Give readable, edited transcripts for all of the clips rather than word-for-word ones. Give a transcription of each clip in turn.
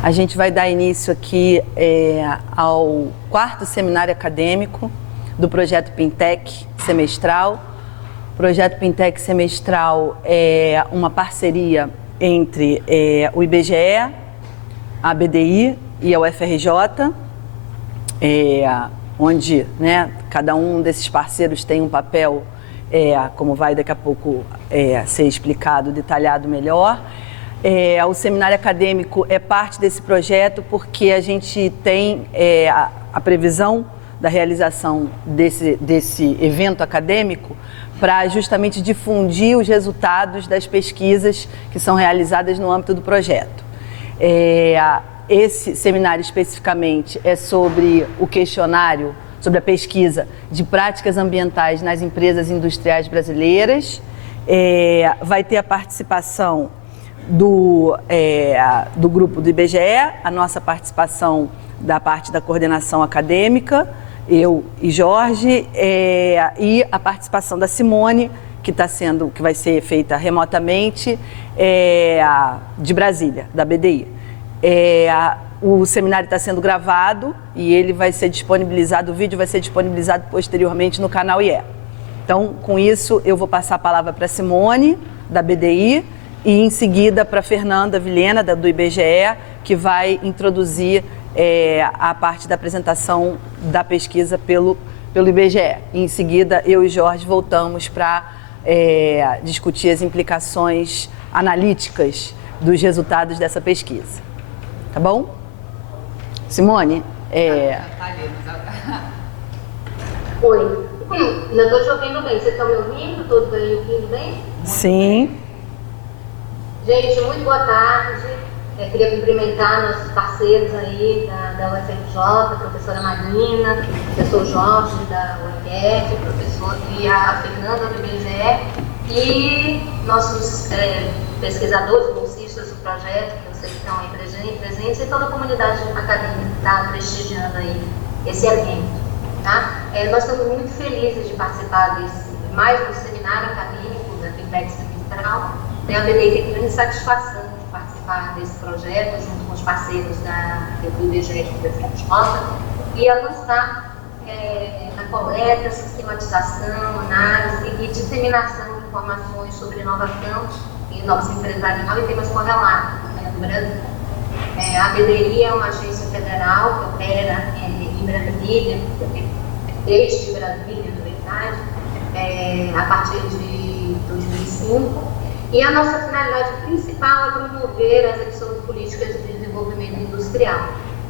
A gente vai dar início aqui ao 4º seminário acadêmico do Projeto Pintec semestral. O Projeto Pintec semestral é uma parceria entre o IBGE, a BDI e a UFRJ, onde, né, cada um desses parceiros tem um papel, como vai daqui a pouco ser explicado, detalhado melhor. O seminário acadêmico é parte desse projeto porque a gente tem a previsão da realização desse evento acadêmico para justamente difundir os resultados das pesquisas que são realizadas no âmbito do projeto. Esse seminário especificamente é sobre o questionário, sobre a pesquisa de práticas ambientais nas empresas industriais brasileiras. Vai ter a participação do grupo do IBGE, a nossa participação da parte da coordenação acadêmica, eu e Jorge, e a participação da Simone, que vai ser feita remotamente, de Brasília, da BDI. O seminário está sendo gravado e ele vai ser disponibilizado, o vídeo vai ser disponibilizado posteriormente no canal IE. Então, com isso, eu vou passar a palavra para a Simone, da BDI, e em seguida para a Fernanda Vilhena, do IBGE, que vai introduzir a parte da apresentação da pesquisa pelo IBGE. E em seguida, eu e Jorge voltamos para discutir as implicações analíticas dos resultados dessa pesquisa. Tá bom? Simone? Oi. Ainda estou te ouvindo bem. Vocês estão me ouvindo? Todos aí ouvindo bem? Sim. Gente, muito boa tarde. Queria cumprimentar nossos parceiros aí da UFRJ, a professora Marina, o professor Jorge da UFF, o professor e a Fernanda do IBGE e nossos pesquisadores, bolsistas do projeto, que eu sei que estão aí presentes, e toda a comunidade acadêmica que está prestigiando aí esse evento. Tá? Nós estamos muito felizes de participar de mais um seminário acadêmico da Pintec semestral. A BDI tem grande satisfação de participar desse projeto, junto com os parceiros do IBGE e do UFRJ, e avançar na coleta, sistematização, análise e disseminação de informações sobre inovação e inovação empresarial e temas correlatos no Brasil. A BDI é uma agência federal que opera em Brasília, desde Brasília, na verdade, a partir de 2005. E a nossa finalidade principal é promover a execução de políticas de desenvolvimento industrial.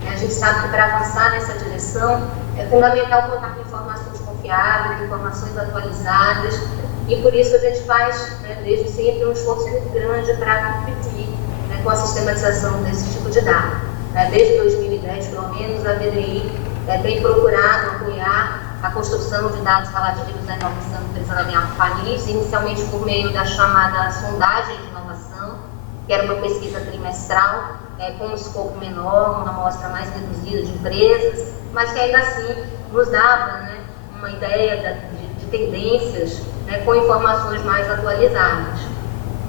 A gente sabe que para avançar nessa direção é fundamental contar com informações confiáveis, informações atualizadas, e por isso a gente faz, desde sempre, um esforço muito grande para competir com a sistematização desse tipo de dados. Desde 2010, pelo menos, a BDI tem procurado apoiar a construção de dados relativos à inovação empresarial no país, inicialmente por meio da chamada sondagem de inovação, que era uma pesquisa trimestral, com um escopo menor, uma amostra mais reduzida de empresas, mas que ainda assim nos dava uma ideia de tendências, com informações mais atualizadas.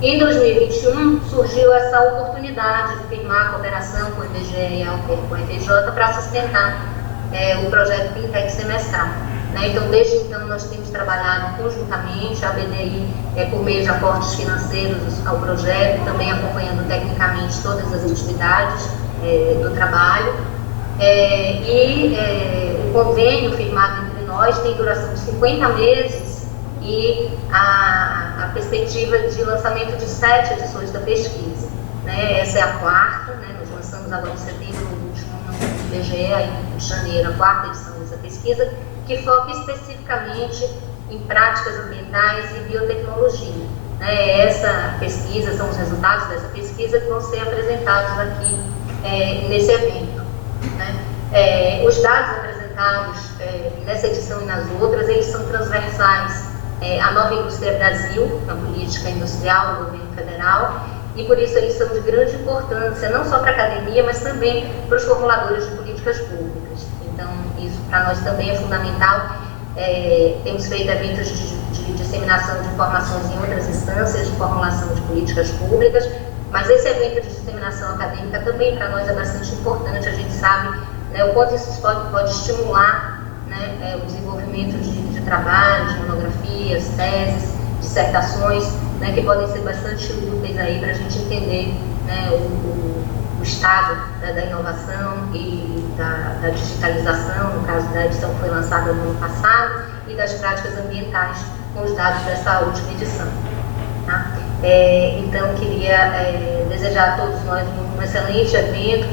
Em 2021, surgiu essa oportunidade de firmar a cooperação com o IBGE e com a UFRJ para sustentar o projeto Pintec semestral. Então, desde então, nós temos trabalhado conjuntamente, a BDI por meio de aportes financeiros ao projeto, também acompanhando tecnicamente todas as atividades do trabalho. O convênio firmado entre nós tem duração de 50 meses e a perspectiva de lançamento de 7 edições da pesquisa. Essa é a 4ª, nós lançamos agora em setembro, no último ano do IBGE, aí em janeiro, a 4ª edição dessa pesquisa, que foca especificamente em práticas ambientais e biotecnologia. Essa pesquisa, são os resultados dessa pesquisa que vão ser apresentados aqui nesse evento. Os dados apresentados nessa edição e nas outras, eles são transversais à Nova Indústria Brasil, a política industrial do governo federal, e por isso eles são de grande importância, não só para a academia, mas também para os formuladores de políticas públicas. Então, isso para nós também é fundamental. Temos feito eventos de disseminação de informações em outras instâncias de formulação de políticas públicas, Mas esse evento de disseminação acadêmica também para nós é bastante importante. A gente sabe, né, o quanto isso pode estimular, né, o desenvolvimento de trabalhos, de monografias, teses, dissertações, né, que podem ser bastante úteis aí para a gente entender, né, o estado, né, da inovação e da digitalização, no caso da edição que foi lançada no ano passado, e das práticas ambientais com os dados dessa última edição. Tá? Então, queria desejar a todos nós um excelente evento.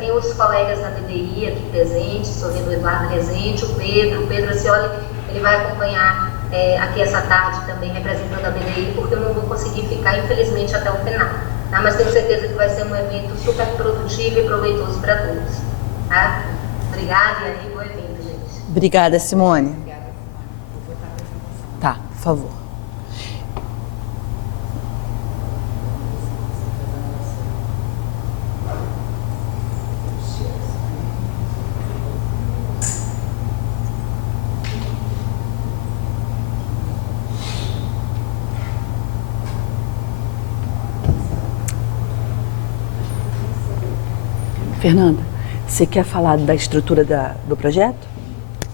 Tem outros colegas da BDI aqui presentes, estou vendo o Eduardo Rezende, o Pedro Acioli, ele vai acompanhar aqui essa tarde também representando a BDI, porque eu não vou conseguir ficar, infelizmente, até o final. Tá? Mas tenho certeza que vai ser um evento super produtivo e proveitoso para todos. Tá? Obrigada e aí, bom evento, gente. Obrigada, Simone. Tá, por favor. Fernanda, você quer falar da estrutura do projeto?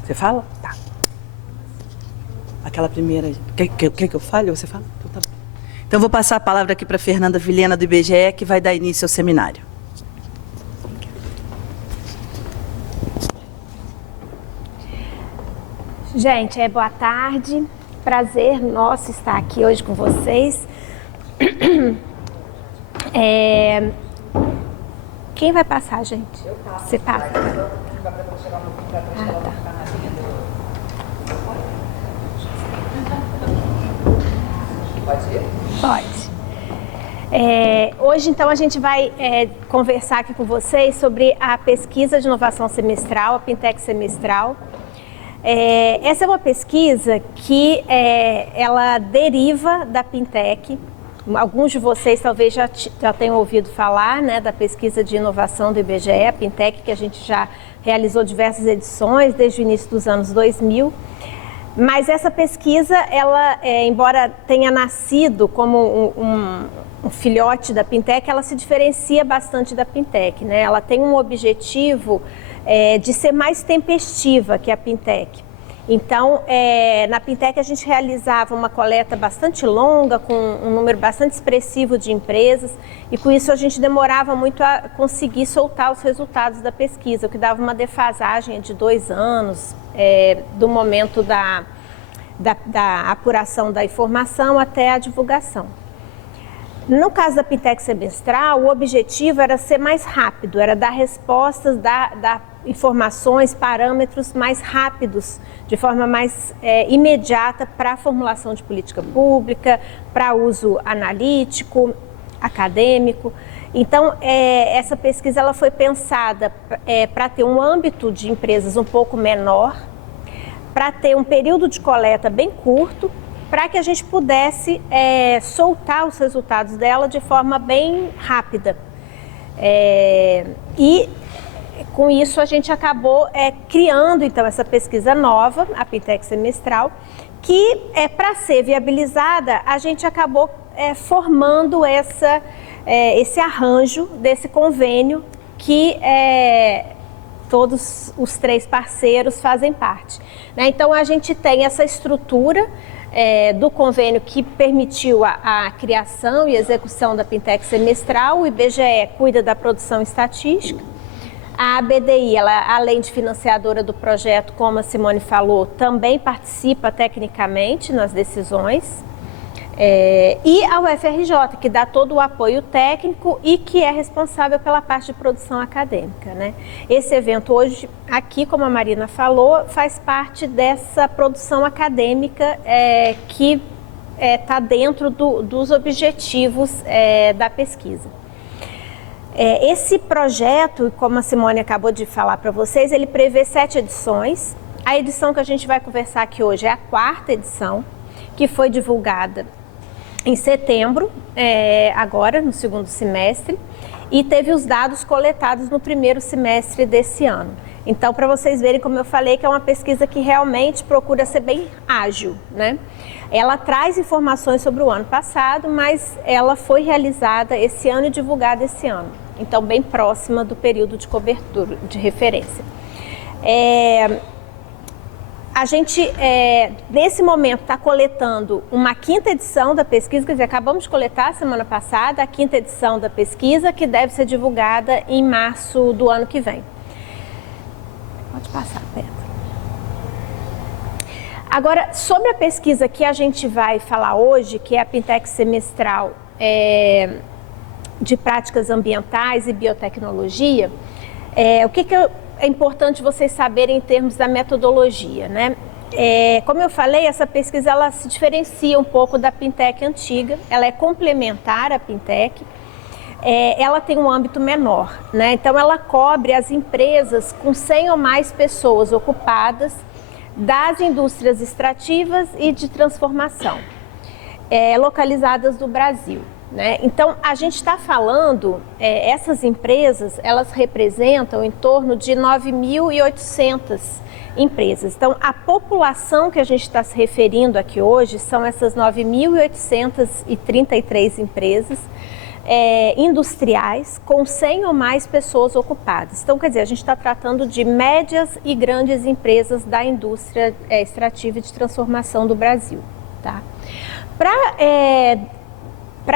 Você fala? Tá. Aquela primeira... Quer que eu fale ou você fala? Então, tá bom. Então, eu vou passar a palavra aqui para Fernanda Vilhena, do IBGE, que vai dar início ao seminário. Gente, boa tarde. Prazer nosso estar aqui hoje com vocês. Quem vai passar, gente? Eu passo. Você passa? Tá. Pode ir? Pode. Hoje, então, a gente vai conversar aqui com vocês sobre a pesquisa de inovação semestral, a Pintec semestral. Essa é uma pesquisa que ela deriva da Pintec. Alguns de vocês talvez já tenham ouvido falar, né, da pesquisa de inovação do IBGE, a Pintec, que a gente já realizou diversas edições desde o início dos anos 2000. Mas essa pesquisa, ela, embora tenha nascido como um filhote da Pintec, ela se diferencia bastante da Pintec, né? Ela tem um objetivo de ser mais tempestiva que a Pintec. Então, na Pintec a gente realizava uma coleta bastante longa, com um número bastante expressivo de empresas, e com isso a gente demorava muito a conseguir soltar os resultados da pesquisa, o que dava uma defasagem de 2 anos, do momento da apuração da informação até a divulgação. No caso da Pintec semestral, o objetivo era ser mais rápido, era dar respostas, dar informações, parâmetros mais rápidos, de forma mais imediata para a formulação de política pública, para uso analítico, acadêmico. Então, essa pesquisa ela foi pensada para ter um âmbito de empresas um pouco menor, para ter um período de coleta bem curto, para que a gente pudesse soltar os resultados dela de forma bem rápida. E com isso a gente acabou criando então essa pesquisa nova, a Pintec semestral, que para ser viabilizada a gente acabou formando esse arranjo desse convênio que todos os 3 parceiros fazem parte, né? Então a gente tem essa estrutura do convênio que permitiu a criação e execução da Pintec semestral. O IBGE cuida da produção estatística. A BDI, ela, além de financiadora do projeto, como a Simone falou, também participa tecnicamente nas decisões. E a UFRJ, que dá todo o apoio técnico e que é responsável pela parte de produção acadêmica, né? Esse evento hoje, aqui, como a Marina falou, faz parte dessa produção acadêmica que está dentro dos objetivos da pesquisa. Esse projeto, como a Simone acabou de falar para vocês, ele prevê 7 edições. A edição que a gente vai conversar aqui hoje é a 4ª edição, que foi divulgada em setembro, agora, no 2º semestre, e teve os dados coletados no primeiro semestre desse ano. Então, para vocês verem, como eu falei, que é uma pesquisa que realmente procura ser bem ágil, né? Ela traz informações sobre o ano passado, mas ela foi realizada esse ano e divulgada esse ano. Então, bem próxima do período de cobertura, de referência. A gente, nesse momento, está coletando uma 5ª edição da pesquisa, quer dizer, acabamos de coletar semana passada a 5ª edição da pesquisa, que deve ser divulgada em março do ano que vem. Pode passar, Pedro. Agora, sobre a pesquisa que a gente vai falar hoje, que é a Pintec semestral de práticas ambientais e biotecnologia, o que é importante vocês saberem em termos da metodologia, né? Como eu falei, essa pesquisa ela se diferencia um pouco da Pintec antiga, ela é complementar à Pintec, ela tem um âmbito menor, né? Então ela cobre as empresas com 100 ou mais pessoas ocupadas das indústrias extrativas e de transformação, localizadas no Brasil. Né? Então, a gente está falando, essas empresas, elas representam em torno de 9.800 empresas. Então, a população que a gente está se referindo aqui hoje são essas 9.833 empresas industriais com 100 ou mais pessoas ocupadas. Então, quer dizer, a gente está tratando de médias e grandes empresas da indústria extrativa e de transformação do Brasil. Tá? Para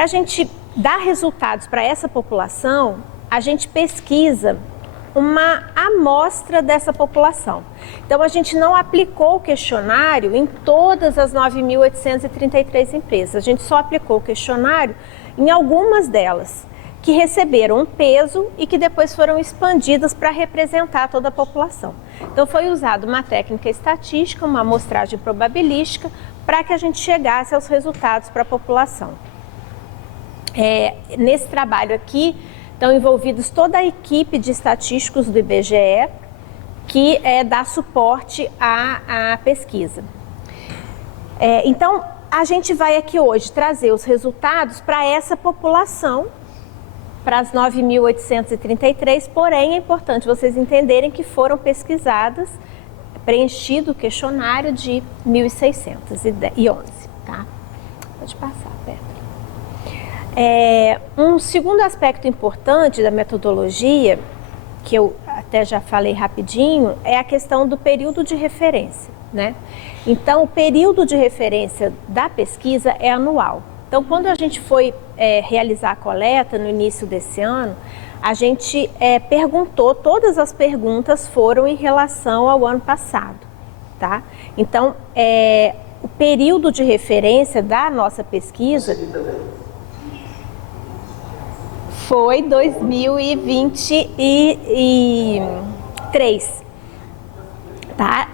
a gente dar resultados para essa população, a gente pesquisa uma amostra dessa população. Então, a gente não aplicou o questionário em todas as 9.833 empresas. A gente só aplicou o questionário em algumas delas, que receberam um peso e que depois foram expandidas para representar toda a população. Então, foi usada uma técnica estatística, uma amostragem probabilística, para que a gente chegasse aos resultados para a população. Nesse trabalho aqui estão envolvidos toda a equipe de estatísticos do IBGE que dá suporte à pesquisa. Então, a gente vai aqui hoje trazer os resultados para essa população, para as 9.833, porém é importante vocês entenderem que foram pesquisadas, preenchido o questionário de 1.611, tá? Pode passar, Pedro. Um segundo aspecto importante da metodologia, que eu até já falei rapidinho, é a questão do período de referência, né? Então, o período de referência da pesquisa é anual. Então, quando a gente foi realizar a coleta no início desse ano, a gente perguntou, todas as perguntas foram em relação ao ano passado, tá? Então, o período de referência da nossa pesquisa foi 2023, tá?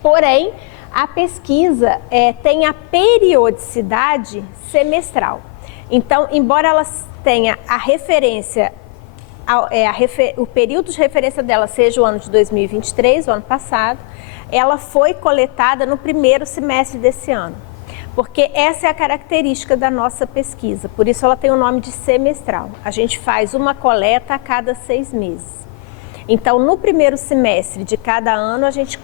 Porém, a pesquisa tem a periodicidade semestral. Então, embora ela tenha a referência, o período de referência dela seja o ano de 2023, o ano passado, ela foi coletada no primeiro semestre desse ano. Porque essa é a característica da nossa pesquisa, por isso ela tem o nome de semestral. A gente faz uma coleta a cada 6 meses. Então, no primeiro semestre de cada ano, a gente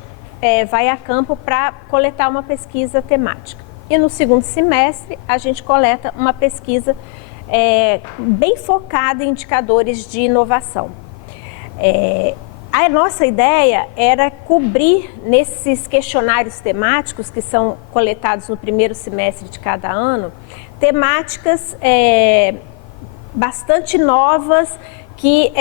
vai a campo para coletar uma pesquisa temática. E no segundo semestre, a gente coleta uma pesquisa bem focada em indicadores de inovação. A nossa ideia era cobrir nesses questionários temáticos que são coletados no primeiro semestre de cada ano, temáticas bastante novas que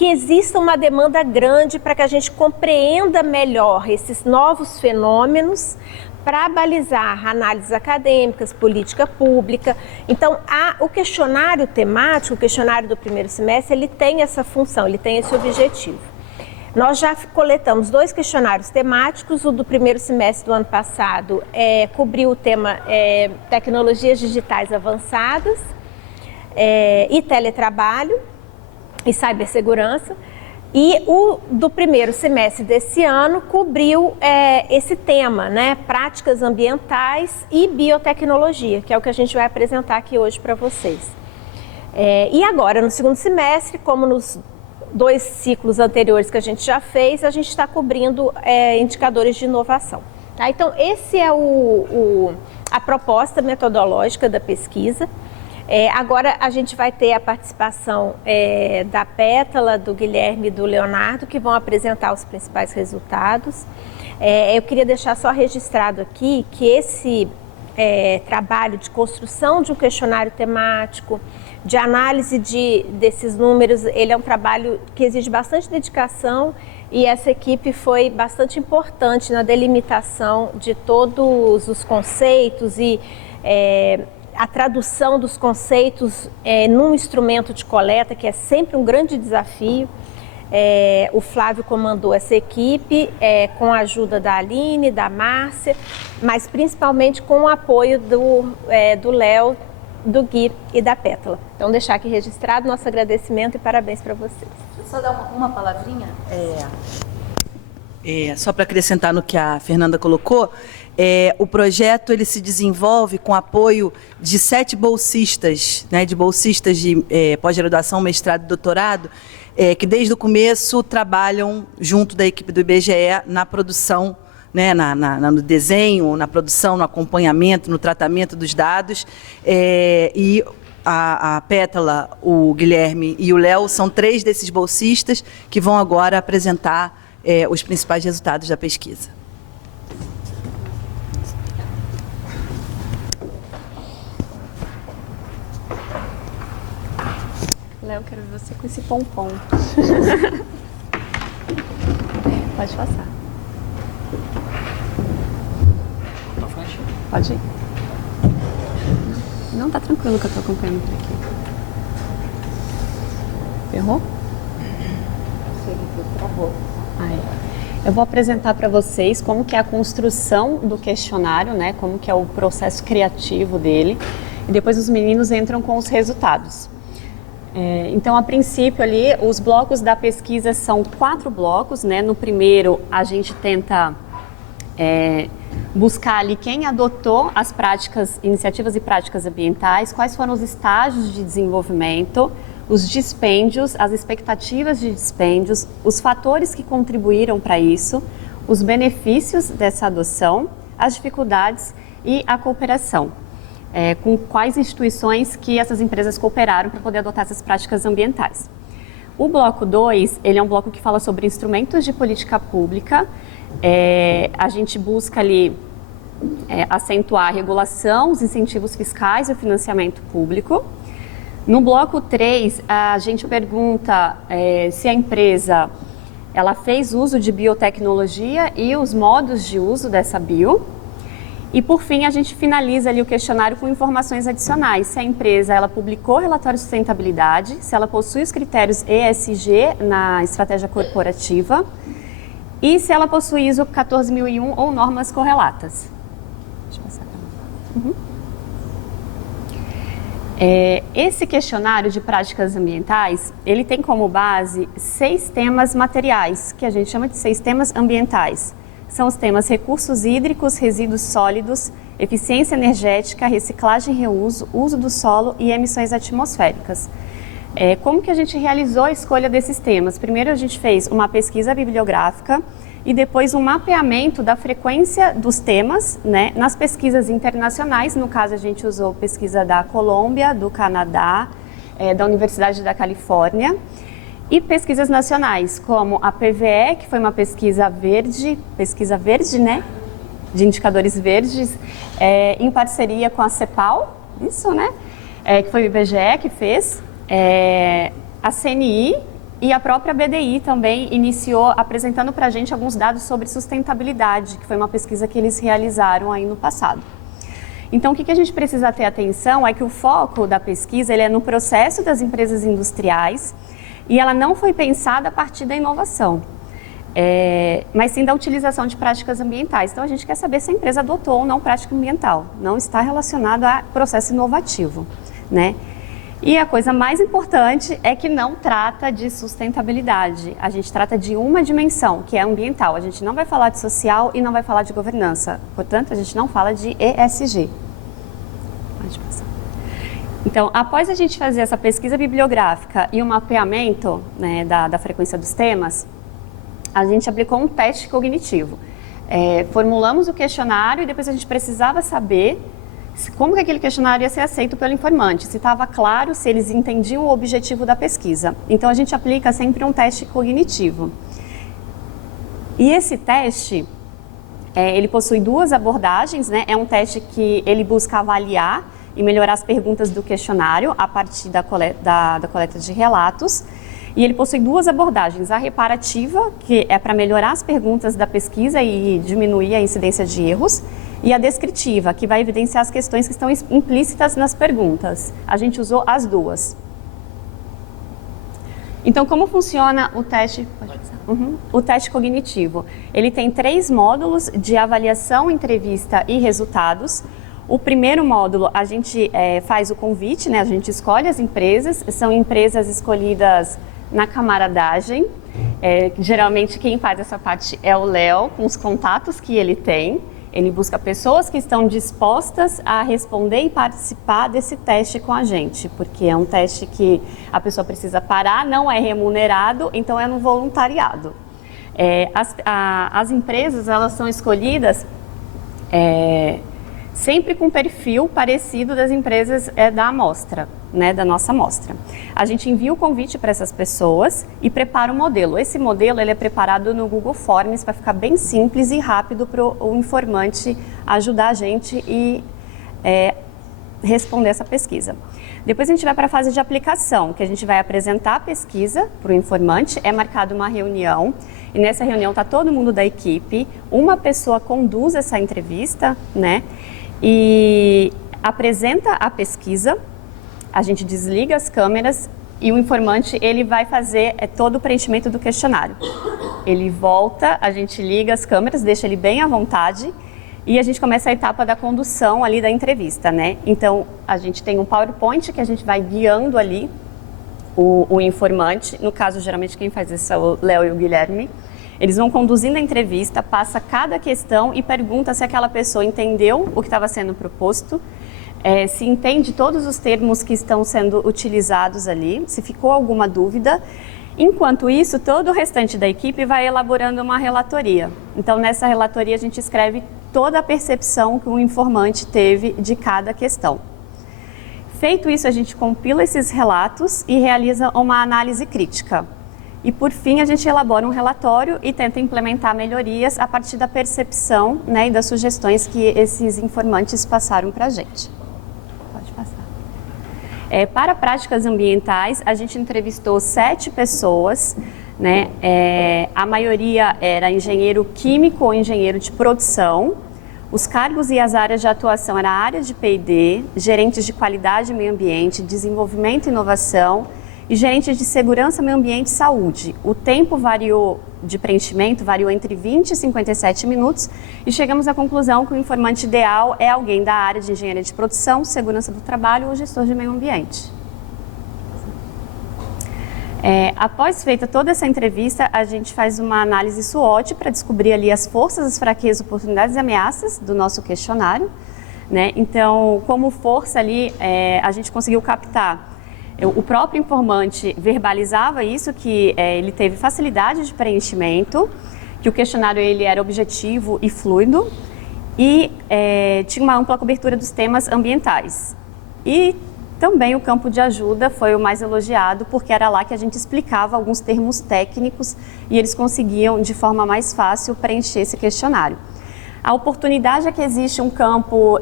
exista uma demanda grande para que a gente compreenda melhor esses novos fenômenos para balizar análises acadêmicas, política pública. Então, o questionário temático, o questionário do primeiro semestre, ele tem essa função, ele tem esse objetivo. Nós já coletamos 2 questionários temáticos, o do primeiro semestre do ano passado cobriu o tema tecnologias digitais avançadas e teletrabalho e cibersegurança. E o do primeiro semestre desse ano cobriu esse tema, né? Práticas ambientais e biotecnologia, que é o que a gente vai apresentar aqui hoje para vocês. E agora, no segundo semestre, como nos 2 ciclos anteriores que a gente já fez, a gente está cobrindo indicadores de inovação. Tá? Então, esse é a proposta metodológica da pesquisa. Agora a gente vai ter a participação da Pétala, do Guilherme e do Leonardo, que vão apresentar os principais resultados. Eu queria deixar só registrado aqui que esse trabalho de construção de um questionário temático, de análise desses números, ele é um trabalho que exige bastante dedicação e essa equipe foi bastante importante na delimitação de todos os conceitos e a tradução dos conceitos num instrumento de coleta, que é sempre um grande desafio. O Flávio comandou essa equipe com a ajuda da Aline, da Márcia, mas principalmente com o apoio do Léo, do Gui e da Pétala. Então, deixar aqui registrado nosso agradecimento e parabéns para vocês. Só dar uma palavrinha, só para acrescentar no que a Fernanda colocou. O projeto ele se desenvolve com apoio de 7 bolsistas, né, de pós-graduação, mestrado e doutorado, que desde o começo trabalham junto da equipe do IBGE na produção, né, no desenho, na produção, no acompanhamento, no tratamento dos dados. E a Pétala, o Guilherme e o Léo são 3 desses bolsistas que vão agora apresentar os principais resultados da pesquisa. Léo, quero ver você com esse pompom. Pode passar. Pode ir. Não, tá tranquilo que eu tô acompanhando por aqui. Ferrou? Travou. Eu vou apresentar para vocês como que é a construção do questionário, né? Como que é o processo criativo dele. E depois os meninos entram com os resultados. Então, a princípio ali, os blocos da pesquisa são 4 blocos, né? No primeiro, a gente tenta buscar ali quem adotou as iniciativas e práticas ambientais, quais foram os estágios de desenvolvimento, os dispêndios, as expectativas de dispêndios, os fatores que contribuíram para isso, os benefícios dessa adoção, as dificuldades e a cooperação. Com quais instituições que essas empresas cooperaram para poder adotar essas práticas ambientais. O bloco 2, ele é um bloco que fala sobre instrumentos de política pública. A gente busca ali acentuar a regulação, os incentivos fiscais e o financiamento público. No bloco 3, a gente pergunta se a empresa ela fez uso de biotecnologia e os modos de uso dessa bio. E, por fim, a gente finaliza ali o questionário com informações adicionais. Se a empresa ela publicou relatório de sustentabilidade, se ela possui os critérios ESG na estratégia corporativa e se ela possui ISO 14001 ou normas correlatas. Deixa eu passar para esse questionário de práticas ambientais, ele tem como base 6 temas materiais, que a gente chama de 6 temas ambientais. São os temas recursos hídricos, resíduos sólidos, eficiência energética, reciclagem e reuso, uso do solo e emissões atmosféricas. Como que a gente realizou a escolha desses temas? Primeiro a gente fez uma pesquisa bibliográfica e depois um mapeamento da frequência dos temas, né, nas pesquisas internacionais. No caso a gente usou pesquisa da Colômbia, do Canadá, da Universidade da Califórnia. E pesquisas nacionais, como a PVE, que foi uma pesquisa verde, né, de indicadores verdes, em parceria com a CEPAL, isso, né, que foi o IBGE que fez, a CNI e a própria BDI também iniciou apresentando para a gente alguns dados sobre sustentabilidade, que foi uma pesquisa que eles realizaram aí no passado. Então, o que a gente precisa ter atenção é que o foco da pesquisa ele é no processo das empresas industriais, e ela não foi pensada a partir da inovação, mas sim da utilização de práticas ambientais. Então, a gente quer saber se a empresa adotou ou não prática ambiental. Não está relacionado a processo inovativo, né? E a coisa mais importante é que não trata de sustentabilidade. A gente trata de uma dimensão, que é ambiental. A gente não vai falar de social e não vai falar de governança. Portanto, a gente não fala de ESG. Pode passar. Então, após a gente fazer essa pesquisa bibliográfica e o mapeamento, né, da frequência dos temas, a gente aplicou um teste cognitivo. Formulamos o questionário e depois a gente precisava saber como que aquele questionário ia ser aceito pelo informante, se estava claro, se eles entendiam o objetivo da pesquisa. Então, a gente aplica sempre um teste cognitivo. E esse teste, ele possui duas abordagens, né? É um teste que ele busca avaliar e melhorar as perguntas do questionário a partir da coleta de relatos. E ele possui duas abordagens, a reparativa, que é para melhorar as perguntas da pesquisa e diminuir a incidência de erros, e a descritiva, que vai evidenciar as questões que estão implícitas nas perguntas. A gente usou as duas. Então, como funciona o teste? O teste cognitivo. Ele tem 3 módulos de avaliação, entrevista e resultados. O primeiro módulo, a gente faz o convite, né? A gente escolhe as empresas, são empresas escolhidas na camaradagem. Geralmente quem faz essa parte é o Léo, com os contatos que ele tem. Ele busca pessoas que estão dispostas a responder e participar desse teste com a gente, porque é um teste que a pessoa precisa parar, não é remunerado, então é no voluntariado. As empresas, elas são escolhidas sempre com perfil parecido das empresas da amostra, né, da nossa amostra. A gente envia o convite para essas pessoas e prepara o modelo. Esse modelo ele é preparado no Google Forms para ficar bem simples e rápido para o informante ajudar a gente e responder essa pesquisa. Depois a gente vai para a fase de aplicação, que a gente vai apresentar a pesquisa para o informante, é marcada uma reunião, e nessa reunião está todo mundo da equipe, uma pessoa conduz essa entrevista, né, e apresenta a pesquisa, a gente desliga as câmeras e o informante ele vai fazer todo o preenchimento do questionário. Ele volta, a gente liga as câmeras, deixa ele bem à vontade e a gente começa a etapa da condução ali da entrevista, né? Então, a gente tem um PowerPoint que a gente vai guiando ali o informante. No caso, geralmente quem faz isso é o Léo e o Guilherme. Eles vão conduzindo a entrevista, passa cada questão e pergunta se aquela pessoa entendeu o que estava sendo proposto, se entende todos os termos que estão sendo utilizados ali, se ficou alguma dúvida. Enquanto isso, todo o restante da equipe vai elaborando uma relatoria. Então, nessa relatoria, a gente escreve toda a percepção que o informante teve de cada questão. Feito isso, a gente compila esses relatos e realiza uma análise crítica. E, por fim, a gente elabora um relatório e tenta implementar melhorias a partir da percepção, né, e das sugestões que esses informantes passaram para a gente. Pode passar. Para práticas ambientais, a gente entrevistou 7 pessoas, né, a maioria era engenheiro químico ou engenheiro de produção. Os cargos e as áreas de atuação eram a área de P&D, gerentes de qualidade e meio ambiente, desenvolvimento e inovação, e gerentes de segurança, meio ambiente e saúde. O tempo de preenchimento variou entre 20 e 57 minutos e chegamos à conclusão que o informante ideal é alguém da área de engenharia de produção, segurança do trabalho ou gestor de meio ambiente. Após feita toda essa entrevista, a gente faz uma análise SWOT para descobrir ali as forças, as fraquezas, oportunidades e ameaças do nosso questionário, né? Então, como força ali, a gente conseguiu captar. O próprio informante verbalizava isso, que ele teve facilidade de preenchimento, que o questionário ele era objetivo e fluido e tinha uma ampla cobertura dos temas ambientais. E também o campo de ajuda foi o mais elogiado, porque era lá que a gente explicava alguns termos técnicos e eles conseguiam, de forma mais fácil, preencher esse questionário. A oportunidade é que existe um campo,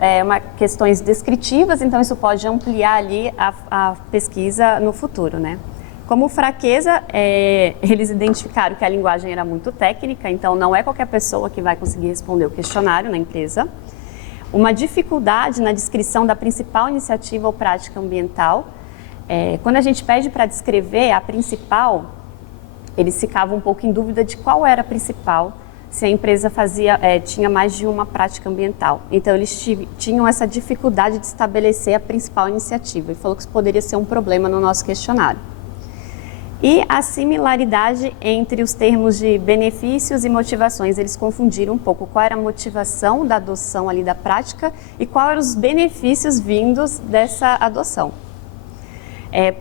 questões descritivas, então isso pode ampliar ali a pesquisa no futuro, né? Como fraqueza, eles identificaram que a linguagem era muito técnica, então não é qualquer pessoa que vai conseguir responder o questionário na empresa. Uma dificuldade na descrição da principal iniciativa ou prática ambiental. Quando a gente pede para descrever a principal, eles ficavam um pouco em dúvida de qual era a principal, se a empresa tinha mais de uma prática ambiental. Então, eles tinham essa dificuldade de estabelecer a principal iniciativa e falou que isso poderia ser um problema no nosso questionário. E a similaridade entre os termos de benefícios e motivações, eles confundiram um pouco qual era a motivação da adoção ali da prática e quais eram os benefícios vindos dessa adoção.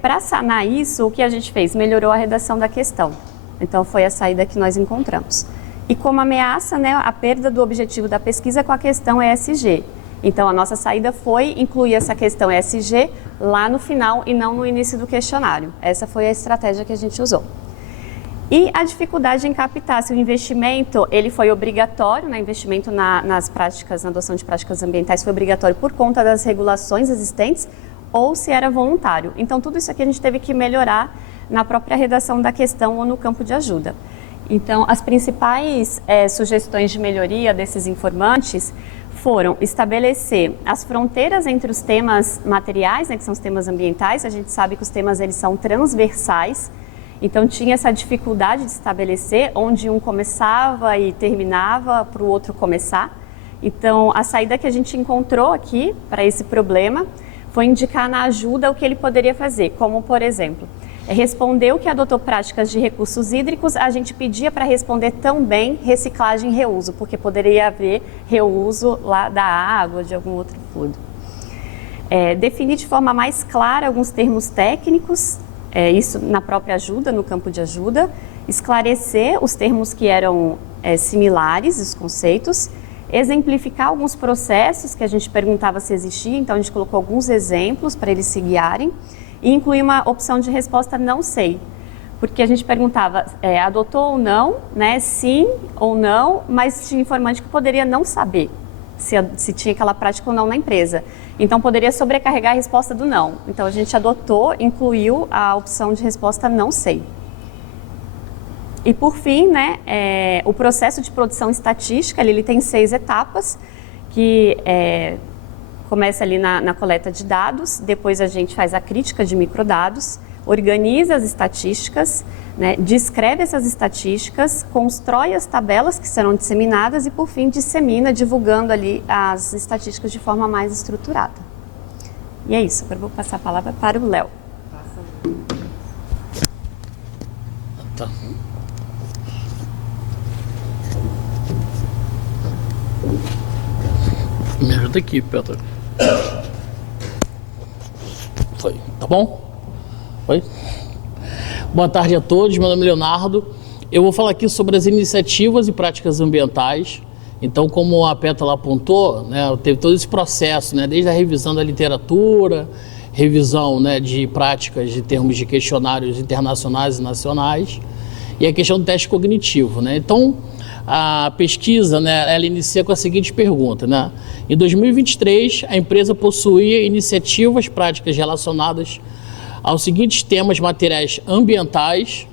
Para sanar isso, o que a gente fez? Melhorou a redação da questão. Então, foi a saída que nós encontramos. E como ameaça, né, a perda do objetivo da pesquisa com a questão ESG. Então, a nossa saída foi incluir essa questão ESG lá no final e não no início do questionário. Essa foi a estratégia que a gente usou. E a dificuldade em captar se o investimento ele foi obrigatório, né, investimento nas práticas, na adoção de práticas ambientais foi obrigatório por conta das regulações existentes ou se era voluntário. Então, tudo isso aqui a gente teve que melhorar na própria redação da questão ou no campo de ajuda. Então, as principais sugestões de melhoria desses informantes foram estabelecer as fronteiras entre os temas materiais, né, que são os temas ambientais. A gente sabe que os temas eles são transversais, então tinha essa dificuldade de estabelecer onde um começava e terminava para o outro começar. Então, a saída que a gente encontrou aqui para esse problema foi indicar na ajuda o que ele poderia fazer, como, por exemplo, respondeu que adotou práticas de recursos hídricos, a gente pedia para responder também reciclagem e reuso, porque poderia haver reuso lá da água, de algum outro fluido. Definir de forma mais clara alguns termos técnicos, isso na própria ajuda, no campo de ajuda, esclarecer os termos que eram similares, os conceitos, exemplificar alguns processos que a gente perguntava se existia, então a gente colocou alguns exemplos para eles se guiarem, e incluir uma opção de resposta não sei, porque a gente perguntava adotou ou não, né, sim ou não, mas tinha informante que poderia não saber se tinha aquela prática ou não na empresa. Então poderia sobrecarregar a resposta do não. Então a gente adotou, incluiu a opção de resposta não sei. E por fim, né, o processo de produção estatística, ele tem 6 etapas, que começa ali na coleta de dados, depois a gente faz a crítica de microdados, organiza as estatísticas, né, descreve essas estatísticas, constrói as tabelas que serão disseminadas e, por fim, dissemina, divulgando ali as estatísticas de forma mais estruturada. E é isso, agora eu vou passar a palavra para o Léo. Tá. Me ajuda aqui, Pedro. Foi, tá bom? Oi? Boa tarde a todos, meu nome é Leonardo. Eu vou falar aqui sobre as iniciativas e práticas ambientais. Então, como a Pétala apontou, né, teve todo esse processo, né, desde a revisão da literatura, revisão, né, de práticas de termos de questionários internacionais e nacionais, e a questão do teste cognitivo, né? Então, a pesquisa, né, ela inicia com a seguinte pergunta, né? Em 2023, a empresa possuía iniciativas práticas relacionadas aos seguintes temas materiais ambientais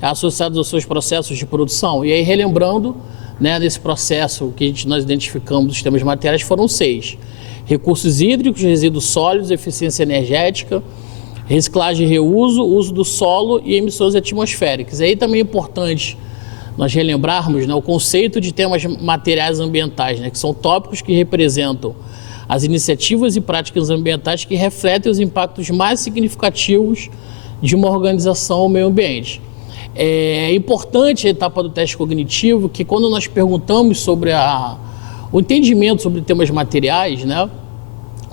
associados aos seus processos de produção. E aí, relembrando, né, desse processo que nós identificamos dos temas materiais, foram 6. Recursos hídricos, resíduos sólidos, eficiência energética, reciclagem e reuso, uso do solo e emissões atmosféricas. E aí também é importante nós relembrarmos, né, o conceito de temas materiais ambientais, né, que são tópicos que representam as iniciativas e práticas ambientais que refletem os impactos mais significativos de uma organização ao meio ambiente. É importante a etapa do teste cognitivo, que quando nós perguntamos sobre o entendimento sobre temas materiais, né,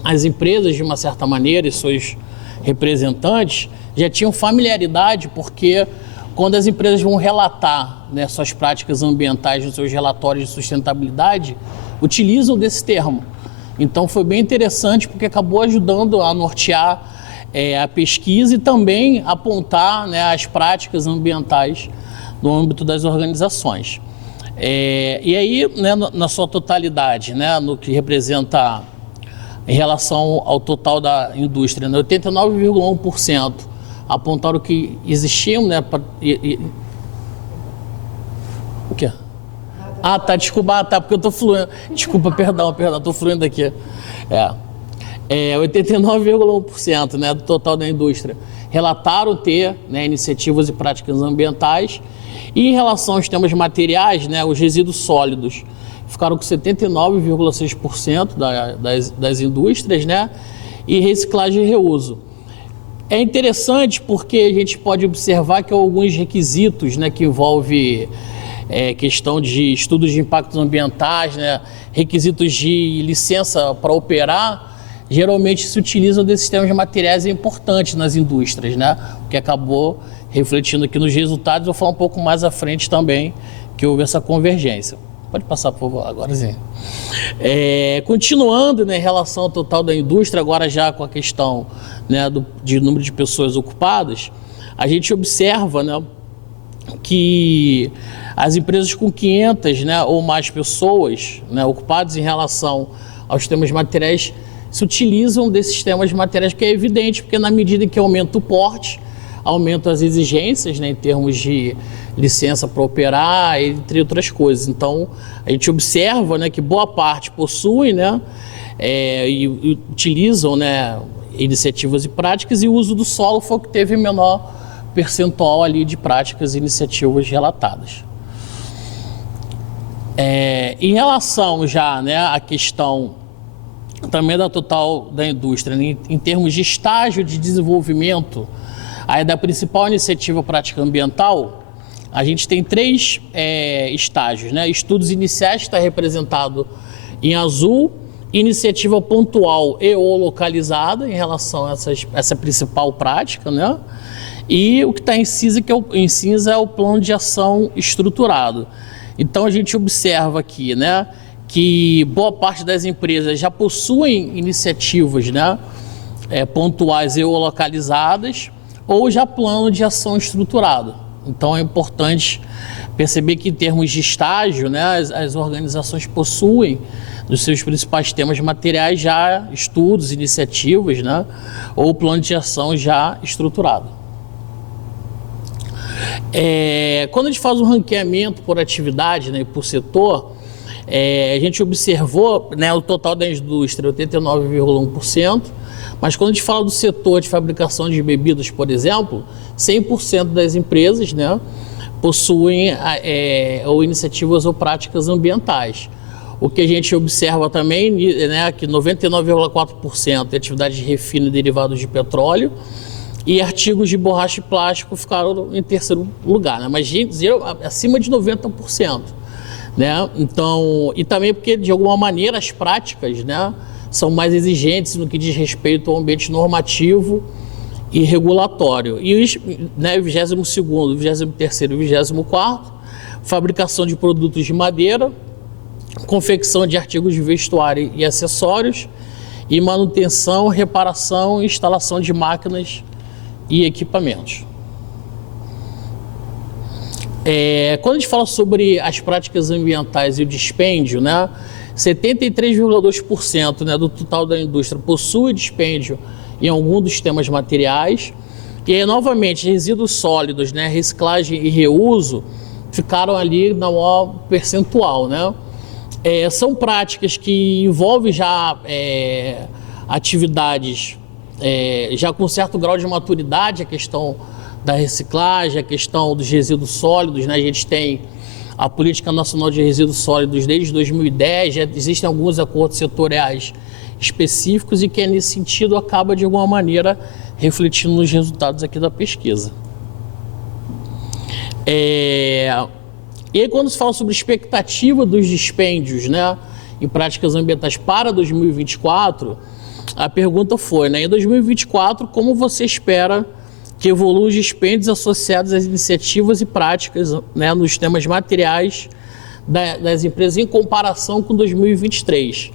as empresas, de uma certa maneira, e seus representantes, já tinham familiaridade, porque quando as empresas vão relatar, né, suas práticas ambientais nos seus relatórios de sustentabilidade, utilizam desse termo. Então foi bem interessante, porque acabou ajudando a nortear a pesquisa e também apontar, né, as práticas ambientais no âmbito das organizações. E aí, né, na sua totalidade, né, no que representa em relação ao total da indústria, né, 89,1% apontaram que existiam, né, o quê? Ah, tá, desculpa, porque eu tô fluindo. Desculpa, perdão, tô fluindo aqui. 89,1%, né, do total da indústria relataram ter, né, iniciativas e práticas ambientais. E em relação aos temas materiais, né, os resíduos sólidos ficaram com 79,6% das indústrias, né, e reciclagem e reuso. É interessante porque a gente pode observar que alguns requisitos, né, que envolvem questão de estudos de impactos ambientais, né, requisitos de licença para operar, geralmente se utilizam desses temas materiais importantes nas indústrias, né? O que acabou refletindo aqui nos resultados. Vou falar um pouco mais à frente também que houve essa convergência. Pode passar, por favor, agora sim. Continuando, né, em relação ao total da indústria, agora já com a questão, né, de número de pessoas ocupadas, a gente observa, né, que as empresas com 500, né, ou mais pessoas, né, ocupadas em relação aos temas materiais se utilizam desses temas materiais, que é evidente, porque na medida em que aumenta o porte, aumentam as exigências, né, em termos de licença para operar, entre outras coisas. Então, a gente observa, né, que boa parte possuem, né, e utilizam, né, iniciativas e práticas, e o uso do solo foi o que teve menor percentual ali de práticas e iniciativas relatadas. Em relação já, né, à questão também da total da indústria, em termos de estágio de desenvolvimento aí da principal iniciativa prática ambiental, a gente tem 3 estágios, né? Estudos iniciais está representado em azul, iniciativa pontual e ou localizada em relação a essa principal prática, né? E o que está em cinza é o plano de ação estruturado. Então a gente observa aqui, né, que boa parte das empresas já possuem iniciativas, né, pontuais e ou localizadas, ou já plano de ação estruturado. Então é importante perceber que em termos de estágio, né, as organizações possuem dos seus principais temas materiais já estudos, iniciativas, né, ou plano de ação já estruturado. Quando a gente faz um ranqueamento por atividade, né, por setor, a gente observou, né, o total da indústria 89,1%, mas quando a gente fala do setor de fabricação de bebidas, por exemplo, 100% das empresas, né, possuem ou iniciativas ou práticas ambientais. O que a gente observa também, né, que 99,4% é atividade de refino e derivados de petróleo, e artigos de borracha e plástico ficaram em terceiro lugar, né? Mas acima de 90%. Né? Então, e também porque, de alguma maneira, as práticas, né, são mais exigentes no que diz respeito ao ambiente normativo e regulatório. E os, né, 22º, 23º e 24º, fabricação de produtos de madeira, confecção de artigos de vestuário e acessórios, e manutenção, reparação e instalação de máquinas e equipamentos. Quando a gente fala sobre as práticas ambientais e o dispêndio, né, 73,2%, né, do total da indústria possui dispêndio em algum dos temas materiais. E aí, novamente, resíduos sólidos, né, reciclagem e reuso ficaram ali na maior percentual, né? São práticas que envolvem já atividades já com certo grau de maturidade, a questão da reciclagem, a questão dos resíduos sólidos, né? A gente tem a Política Nacional de Resíduos Sólidos desde 2010, já existem alguns acordos setoriais específicos e que nesse sentido acaba de alguma maneira refletindo nos resultados aqui da pesquisa. E aí, quando se fala sobre expectativa dos dispêndios, né, em práticas ambientais para 2024, a pergunta foi, né, em 2024, como você espera que evoluam os dispêndios associados às iniciativas e práticas, né, nos temas materiais das empresas em comparação com 2023?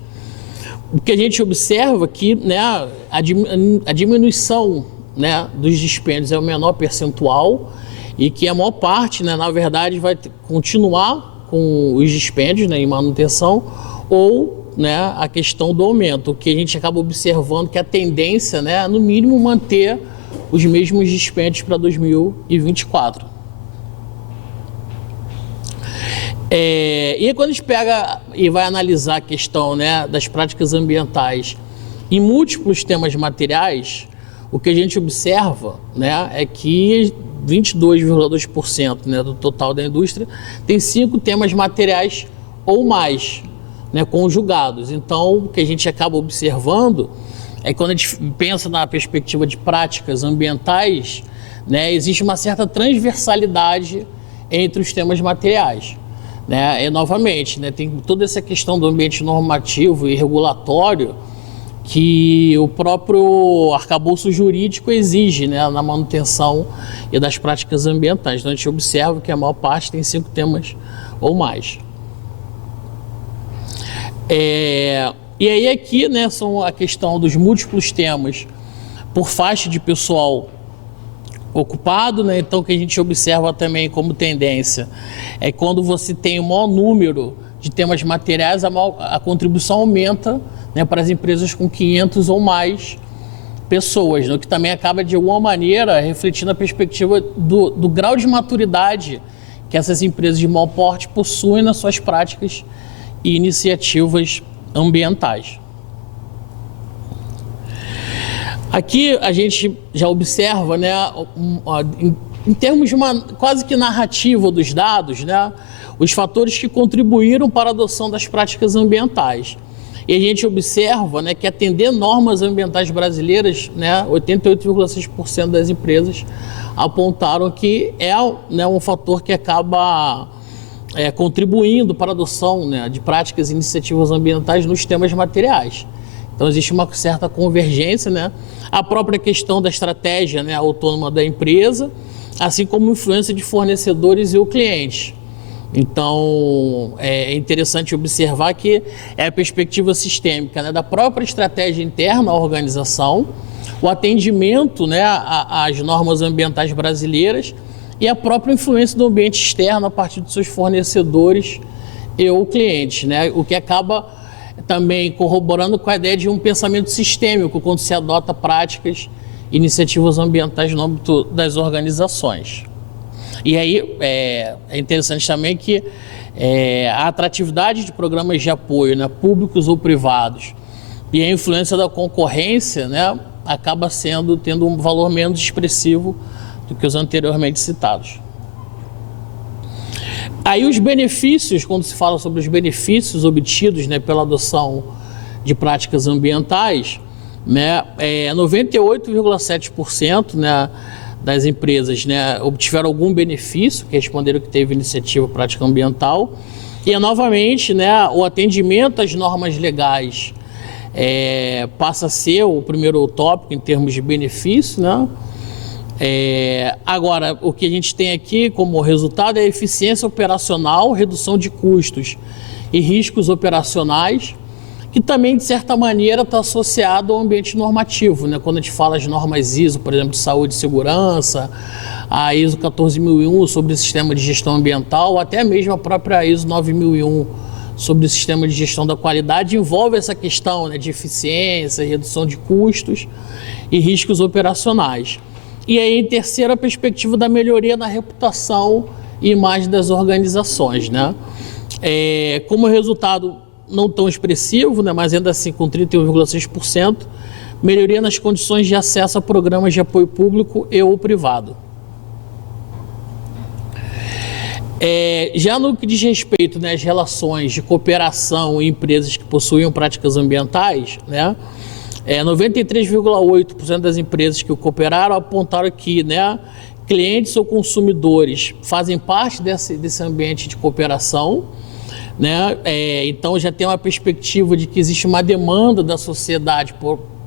O que a gente observa que, né, a diminuição, né, dos dispêndios é o menor percentual e que a maior parte, né, na verdade, vai continuar com os dispêndios, né, em manutenção ou, né, a questão do aumento, o que a gente acaba observando que a tendência, né, no mínimo manter os mesmos dispêndios para 2024. E aí, quando a gente pega e vai analisar a questão, né, das práticas ambientais em múltiplos temas materiais, o que a gente observa, né, é que 22,2%, né, do total da indústria tem 5 temas materiais ou mais, né, conjugados. Então, o que a gente acaba observando é que quando a gente pensa na perspectiva de práticas ambientais, né, existe uma certa transversalidade entre os temas materiais. Né? E, novamente, né, tem toda essa questão do ambiente normativo e regulatório que o próprio arcabouço jurídico exige, né, na manutenção e das práticas ambientais. Então a gente observa que a maior parte tem 5 temas ou mais. E aí aqui, né, são a questão dos múltiplos temas por faixa de pessoal ocupado, né? Então o que a gente observa também como tendência é quando você tem o maior número de temas materiais, a contribuição aumenta, né, para as empresas com 500 ou mais pessoas, né, o que também acaba de alguma maneira refletindo a perspectiva do grau de maturidade que essas empresas de maior porte possuem nas suas práticas e iniciativas ambientais. Aqui a gente já observa, né, em termos de uma quase que narrativa dos dados, né, os fatores que contribuíram para a adoção das práticas ambientais. E a gente observa, né, que atender normas ambientais brasileiras, né, 88,6% das empresas apontaram que é, né, um fator que acaba contribuindo para a adoção, né, de práticas e iniciativas ambientais nos temas materiais. Então existe uma certa convergência, né? A própria questão da estratégia, né, autônoma da empresa, assim como influência de fornecedores e o cliente. Então é interessante observar que é a perspectiva sistêmica, né, da própria estratégia interna à organização, o atendimento, né, às normas ambientais brasileiras e a própria influência do ambiente externo a partir dos seus fornecedores e o cliente, né, o que acaba também corroborando com a ideia de um pensamento sistêmico quando se adota práticas, iniciativas ambientais no âmbito das organizações. E aí é interessante também que a atratividade de programas de apoio, né, públicos ou privados, e a influência da concorrência, né, acaba tendo um valor menos expressivo do que os anteriormente citados. Aí os benefícios, quando se fala sobre os benefícios obtidos, né, pela adoção de práticas ambientais, né, 98,7%, né, das empresas, né, obtiveram algum benefício, que responderam que teve iniciativa prática ambiental. E novamente, né, o atendimento às normas legais passa a ser o primeiro tópico em termos de benefício, né? Agora, o que a gente tem aqui como resultado é a eficiência operacional, redução de custos e riscos operacionais, que também, de certa maneira, está associado ao ambiente normativo, né? Quando a gente fala de normas ISO, por exemplo, de saúde e segurança, a ISO 14001 sobre o sistema de gestão ambiental, até mesmo a própria ISO 9001 sobre o sistema de gestão da qualidade, envolve essa questão, né, de eficiência, redução de custos e riscos operacionais. E aí, em terceira, a perspectiva da melhoria na reputação e imagem das organizações, né? Como resultado não tão expressivo, né, mas ainda assim com 31,6%, melhoria nas condições de acesso a programas de apoio público e ou privado. Já no que diz respeito, né, às relações de cooperação em empresas que possuíam práticas ambientais, né, 93,8% das empresas que cooperaram apontaram que, né, clientes ou consumidores fazem parte desse ambiente de cooperação, né? Então já tem uma perspectiva de que existe uma demanda da sociedade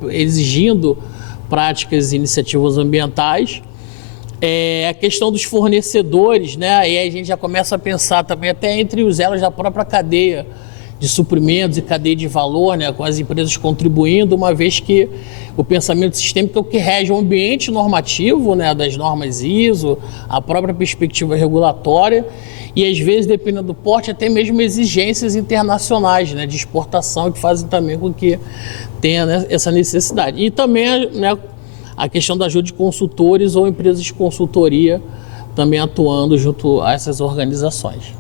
exigindo práticas e iniciativas ambientais. A questão dos fornecedores, né? E aí a gente já começa a pensar também até entre os elos da própria cadeia de suprimentos e cadeia de valor, né, com as empresas contribuindo, uma vez que o pensamento sistêmico é o que rege o ambiente normativo, né, das normas ISO, a própria perspectiva regulatória e, às vezes, dependendo do porte, até mesmo exigências internacionais, né, de exportação, que fazem também com que tenha, né, essa necessidade. E também, né, a questão da ajuda de consultores ou empresas de consultoria também atuando junto a essas organizações.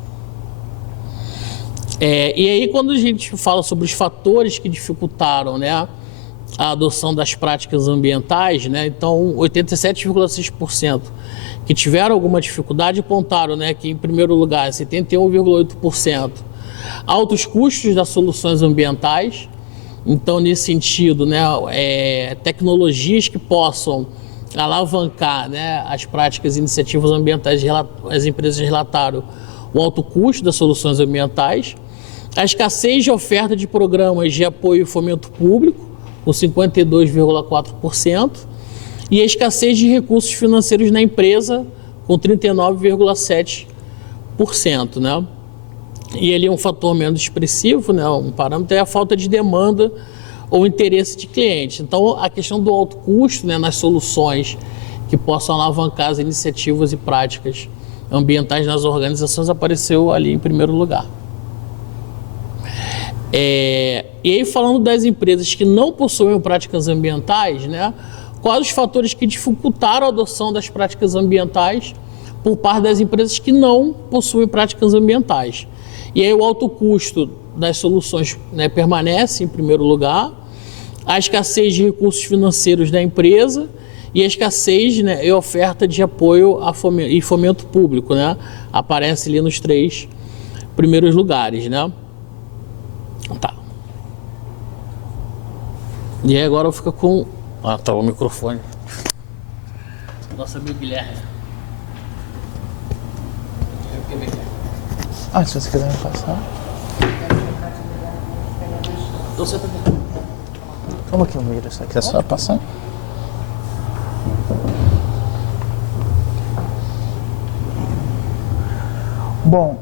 E aí, quando a gente fala sobre os fatores que dificultaram, né, a adoção das práticas ambientais, né, então 87,6% que tiveram alguma dificuldade apontaram, né, que, em primeiro lugar, 71,8% altos custos das soluções ambientais. Então, nesse sentido, né, tecnologias que possam alavancar, né, as práticas e iniciativas ambientais, as empresas relataram o alto custo das soluções ambientais, a escassez de oferta de programas de apoio e fomento público, com 52,4%, e a escassez de recursos financeiros na empresa, com 39,7%, né? E ele é um fator menos expressivo, né? Um parâmetro é a falta de demanda ou interesse de cliente. Então, a questão do alto custo, né, nas soluções que possam alavancar as iniciativas e práticas ambientais nas organizações apareceu ali em primeiro lugar. E aí, falando das empresas que não possuem práticas ambientais, né, quais os fatores que dificultaram a adoção das práticas ambientais por parte das empresas que não possuem práticas ambientais? E aí o alto custo das soluções, né, permanece em primeiro lugar, a escassez de recursos financeiros da empresa e a escassez, né, e oferta de apoio e fomento público, né, aparece ali nos 3 primeiros lugares, né? Tá. E aí agora eu fico com... Ah, tá o microfone. Nosso amigo Guilherme. Se você quiser me passar. Então você tá aqui. Toma aqui o milho, isso aqui é só passar. Bom,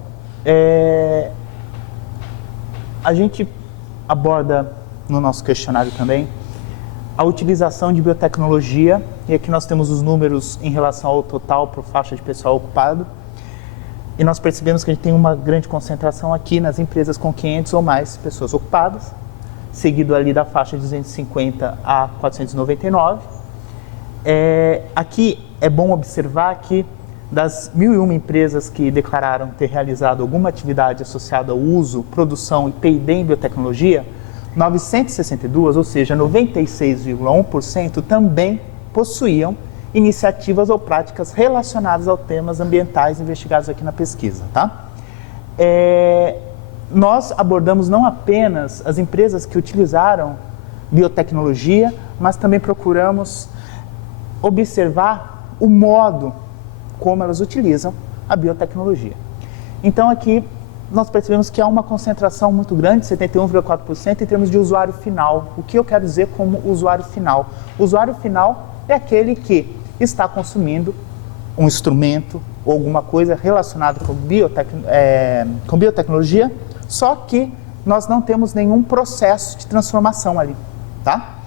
a gente aborda no nosso questionário também a utilização de biotecnologia, e aqui nós temos os números em relação ao total por faixa de pessoal ocupado, e nós percebemos que a gente tem uma grande concentração aqui nas empresas com 500 ou mais pessoas ocupadas, seguido ali da faixa de 250 a 499. Aqui é bom observar que das 1.001 empresas que declararam ter realizado alguma atividade associada ao uso, produção e P&D em biotecnologia, 962, ou seja, 96,1% também possuíam iniciativas ou práticas relacionadas aos temas ambientais investigados aqui na pesquisa, tá? Nós abordamos não apenas as empresas que utilizaram biotecnologia, mas também procuramos observar o modo como elas utilizam a biotecnologia. Então aqui nós percebemos que há uma concentração muito grande, 71,4% em termos de usuário final. O que eu quero dizer como usuário final? O usuário final é aquele que está consumindo um instrumento ou alguma coisa relacionada com biotecnologia, só que nós não temos nenhum processo de transformação ali, tá?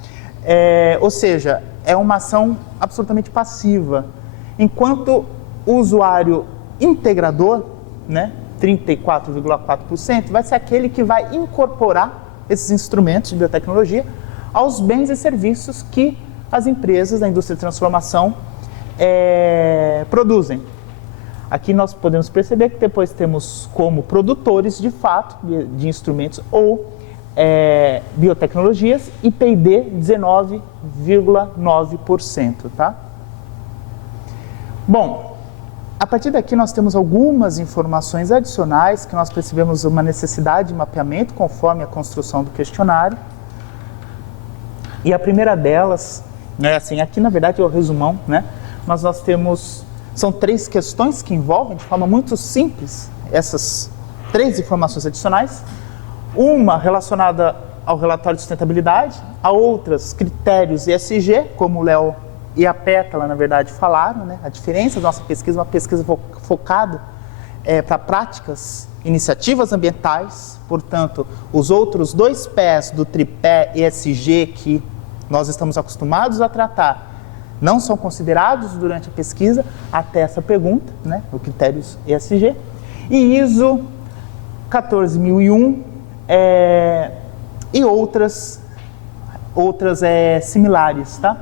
Ou seja, é uma ação absolutamente passiva, enquanto o usuário integrador, né, 34,4%, vai ser aquele que vai incorporar esses instrumentos de biotecnologia aos bens e serviços que as empresas da indústria de transformação produzem. Aqui nós podemos perceber que depois temos como produtores, de fato, de instrumentos ou biotecnologias e P&D 19,9%, tá? Bom, a partir daqui nós temos algumas informações adicionais que nós percebemos uma necessidade de mapeamento conforme a construção do questionário. E a primeira delas, né, assim, aqui na verdade é o resumão, né? Mas nós temos, são 3 questões que envolvem de forma muito simples essas 3 informações adicionais. Uma relacionada ao relatório de sustentabilidade, a outras critérios ESG, como o Léo e a Pétala, na verdade, falaram, né? A diferença da nossa pesquisa, uma pesquisa focada para práticas, iniciativas ambientais, portanto, os outros 2 pés do tripé ESG que nós estamos acostumados a tratar não são considerados durante a pesquisa, até essa pergunta, né? O critérios ESG. E ISO 14001 e outras similares, tá?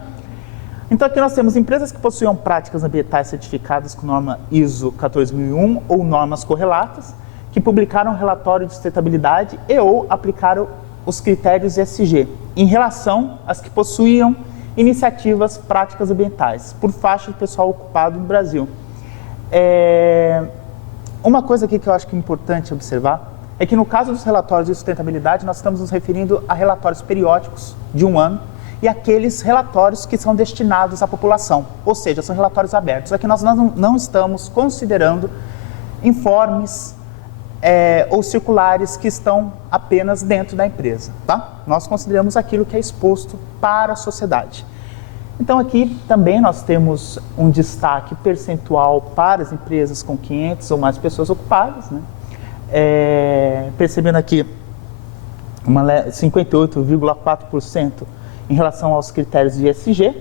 Então aqui nós temos empresas que possuíam práticas ambientais certificadas com norma ISO 14001 ou normas correlatas, que publicaram um relatório de sustentabilidade e ou aplicaram os critérios ESG, em relação às que possuíam iniciativas práticas ambientais, por faixa de pessoal ocupado no Brasil. Uma coisa aqui que eu acho que é importante observar é que no caso dos relatórios de sustentabilidade, nós estamos nos referindo a relatórios periódicos de 1 ano, e aqueles relatórios que são destinados à população, ou seja, são relatórios abertos. Aqui nós não estamos considerando informes ou circulares que estão apenas dentro da empresa, tá? Nós consideramos aquilo que é exposto para a sociedade. Então aqui também nós temos um destaque percentual para as empresas com 500 ou mais pessoas ocupadas, né? Percebendo aqui 58,4% em relação aos critérios de ESG.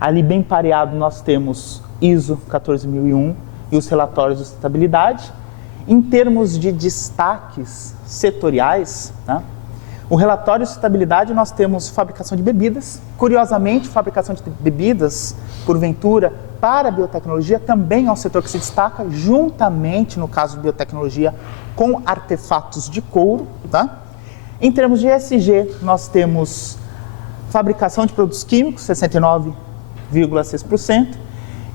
Ali bem pareado nós temos ISO 14001 e os relatórios de sustentabilidade. Em termos de destaques setoriais, tá? O relatório de sustentabilidade nós temos fabricação de bebidas. Curiosamente, fabricação de bebidas, porventura, para a biotecnologia também é um setor que se destaca, juntamente, no caso de biotecnologia, com artefatos de couro. Tá? Em termos de ESG, nós temos fabricação de produtos químicos, 69,6%,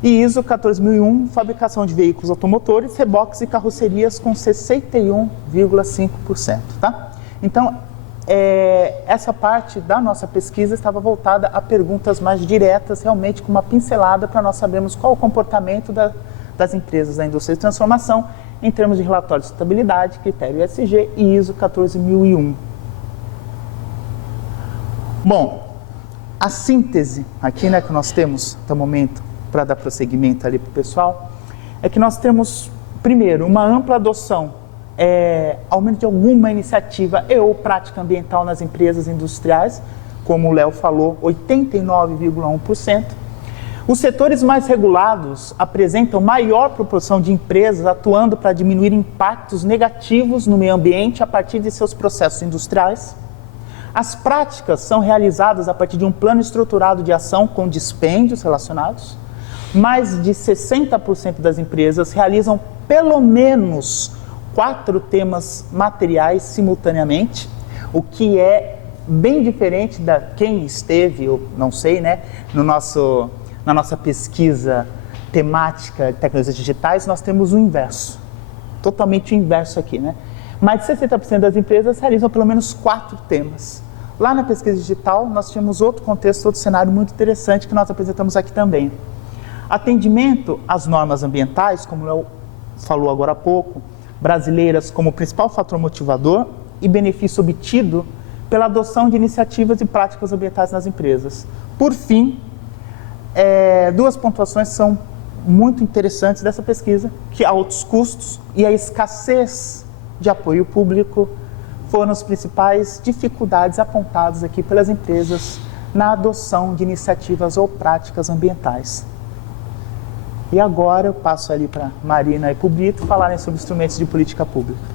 e ISO 14001, fabricação de veículos automotores, reboques e carrocerias com 61,5%. Tá? Então, essa parte da nossa pesquisa estava voltada a perguntas mais diretas, realmente com uma pincelada para nós sabermos qual o comportamento das empresas da indústria de transformação em termos de relatório de sustentabilidade, critério ESG e ISO 14001. Bom, a síntese aqui, né, que nós temos até o momento para dar prosseguimento ali para o pessoal, é que nós temos, primeiro, uma ampla adoção aumento de alguma iniciativa ou prática ambiental nas empresas industriais, como o Léo falou, 89,1%. Os setores mais regulados apresentam maior proporção de empresas atuando para diminuir impactos negativos no meio ambiente a partir de seus processos industriais. As práticas são realizadas a partir de um plano estruturado de ação com dispêndios relacionados. Mais de 60% das empresas realizam pelo menos 4 temas materiais simultaneamente, o que é bem diferente da quem esteve, eu não sei, né, na nossa pesquisa temática de tecnologias digitais, nós temos o inverso, totalmente o inverso aqui, né? Mais de 60% das empresas realizam pelo menos 4 temas. Lá na pesquisa digital, nós tínhamos outro contexto, outro cenário muito interessante que nós apresentamos aqui também. Atendimento às normas ambientais, como o Léo falou agora há pouco, brasileiras como principal fator motivador e benefício obtido pela adoção de iniciativas e práticas ambientais nas empresas. Por fim, 2 pontuações são muito interessantes dessa pesquisa, que altos custos e a escassez de apoio público foram as principais dificuldades apontadas aqui pelas empresas na adoção de iniciativas ou práticas ambientais. E agora eu passo ali para Marina e para o Brito falarem sobre instrumentos de política pública.